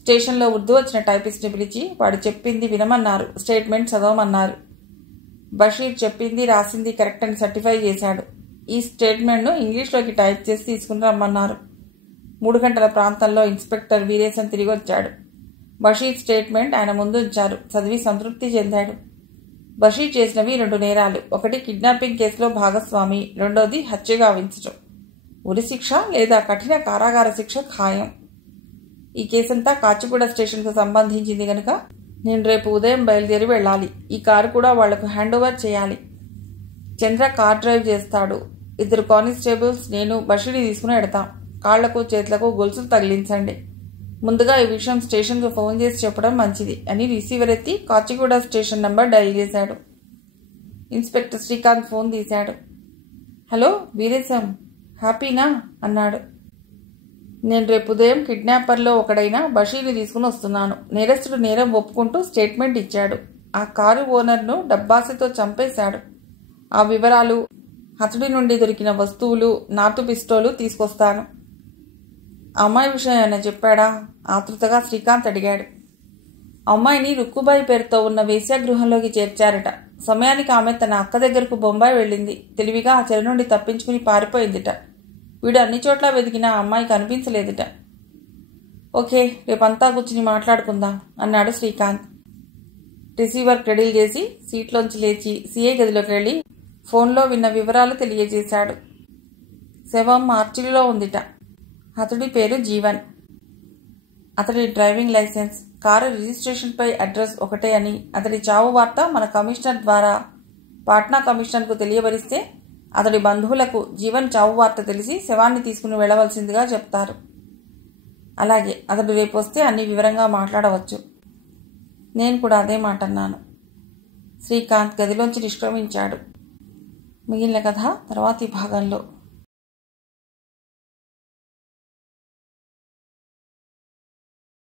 స్టేషన్లో ఉర్దూ వచ్చిన టైపిస్ట్ని పిలిచి వాడు చెప్పింది వినమన్నారు. స్టేట్మెంట్ చదవమన్నారు. బషీర్ చెప్పింది రాసింది కరెక్ట్ అని సర్టిఫై చేశాడు. ఈ స్టేట్మెంట్ను ఇంగ్లీష్లోకి టైప్ చేసి తీసుకుని రమ్మన్నారు. 3 గంటల ప్రాంతంలో ఇన్స్పెక్టర్ వీరేశం తిరిగి వచ్చాడు. బషీర్ స్టేట్మెంట్ ఆయన ముందు ఉంచారు. చదివి సంతృప్తి చెందాడు. బషీర్ చేసినవి 2 నేరాలు. ఒకటి కిడ్నాపింగ్ కేసులో భాగస్వామి, రెండోది హత్య గావించడం. ఉరి శిక్ష లేదా కఠిన కారాగార శిక్ష ఖాయం. ఈ కేసంతా కాచిగూడ స్టేషన్కు సంబంధించింది గనుక నేను రేపు ఉదయం బయలుదేరి వెళ్ళాలి. ఈ కారు కూడా వాళ్లకు హ్యాండ్ ఓవర్ చేయాలి. చంద్ర కార్ డ్రైవ్ చేస్తాడు. 2 కానిస్టేబుల్స్, నేను బషీర్ని తీసుకుని వెడతాం. కాళ్లకు చేతులకు గొలుసులు తగిలించండి. ముందుగా ఈ విషయం స్టేషన్కు ఫోన్ చేసి చెప్పడం మంచిది అని రిసీవర్ ఎత్తి కాచిగూడ స్టేషన్ నంబర్ డయల్ చేశాడు. ఇన్స్పెక్టర్ శ్రీకాంత్ ఫోన్ తీశాడు. హలో వీరేశం, హ్యాపీనా అన్నాడు. నేను రేపు ఉదయం కిడ్నాపర్లో ఒకడైన బషీర్ని తీసుకుని వస్తున్నాను. నేరస్తుడు నేరం ఒప్పుకుంటూ స్టేట్మెంట్ ఇచ్చాడు. ఆ కారు ఓనర్ను డబ్బాసతో చంపేశాడు. ఆ వివరాలు, అతడి నుండి దొరికిన వస్తువులు, నాటు పిస్టోలు తీసుకొస్తాను. అమ్మాయి విషయం ఏమైనా చెప్పాడా? ఆతృతగా శ్రీకాంత్ అడిగాడు. అమ్మాయిని రుక్కుబాయి పేరుతో ఉన్న వేశ్యాగృహంలోకి చేర్చారట. సమయానికి ఆమె తన అక్క దగ్గరకు బొంబాయి వెళ్ళింది. తెలివిగా ఆ చెర నుండి తప్పించుకుని పారిపోయిందిట. వీడు అన్ని చోట్ల వెతికినా అమ్మాయి కనిపించలేదుట. ఓకే, రేపంతా కూర్చుని మాట్లాడుకుందాం అన్నాడు శ్రీకాంత్. రిసీవర్ క్రెడిల్ చేసి సీట్లోంచి లేచి సీఐ గదిలోకి వెళ్లి ఫోన్లో విన్న వివరాలు తెలియజేశాడు. శవం మార్చిలో ఉందిట. అతడి పేరు జీవన్. అతడి డ్రైవింగ్ లైసెన్స్, కారు రిజిస్ట్రేషన్పై అడ్రస్ ఒకటే అని, అతడి చావు వార్త మన కమిషనర్ ద్వారా పాట్నా కమిషనర్కు తెలియబరిస్తే అతడి బంధువులకు జీవన్ చావు వార్త తెలిసి శవాన్ని తీసుకుని వెళ్లవలసిందిగా చెప్తారు. అలాగే, అతడు రేపు వస్తే అన్ని వివరంగా మాట్లాడవచ్చు. నేను కూడా అదే మాట అన్నాను. శ్రీకాంత్ గదిలోంచి నిష్క్రమించాడు. మిగిలిన కథ తర్వాతి భాగంలో.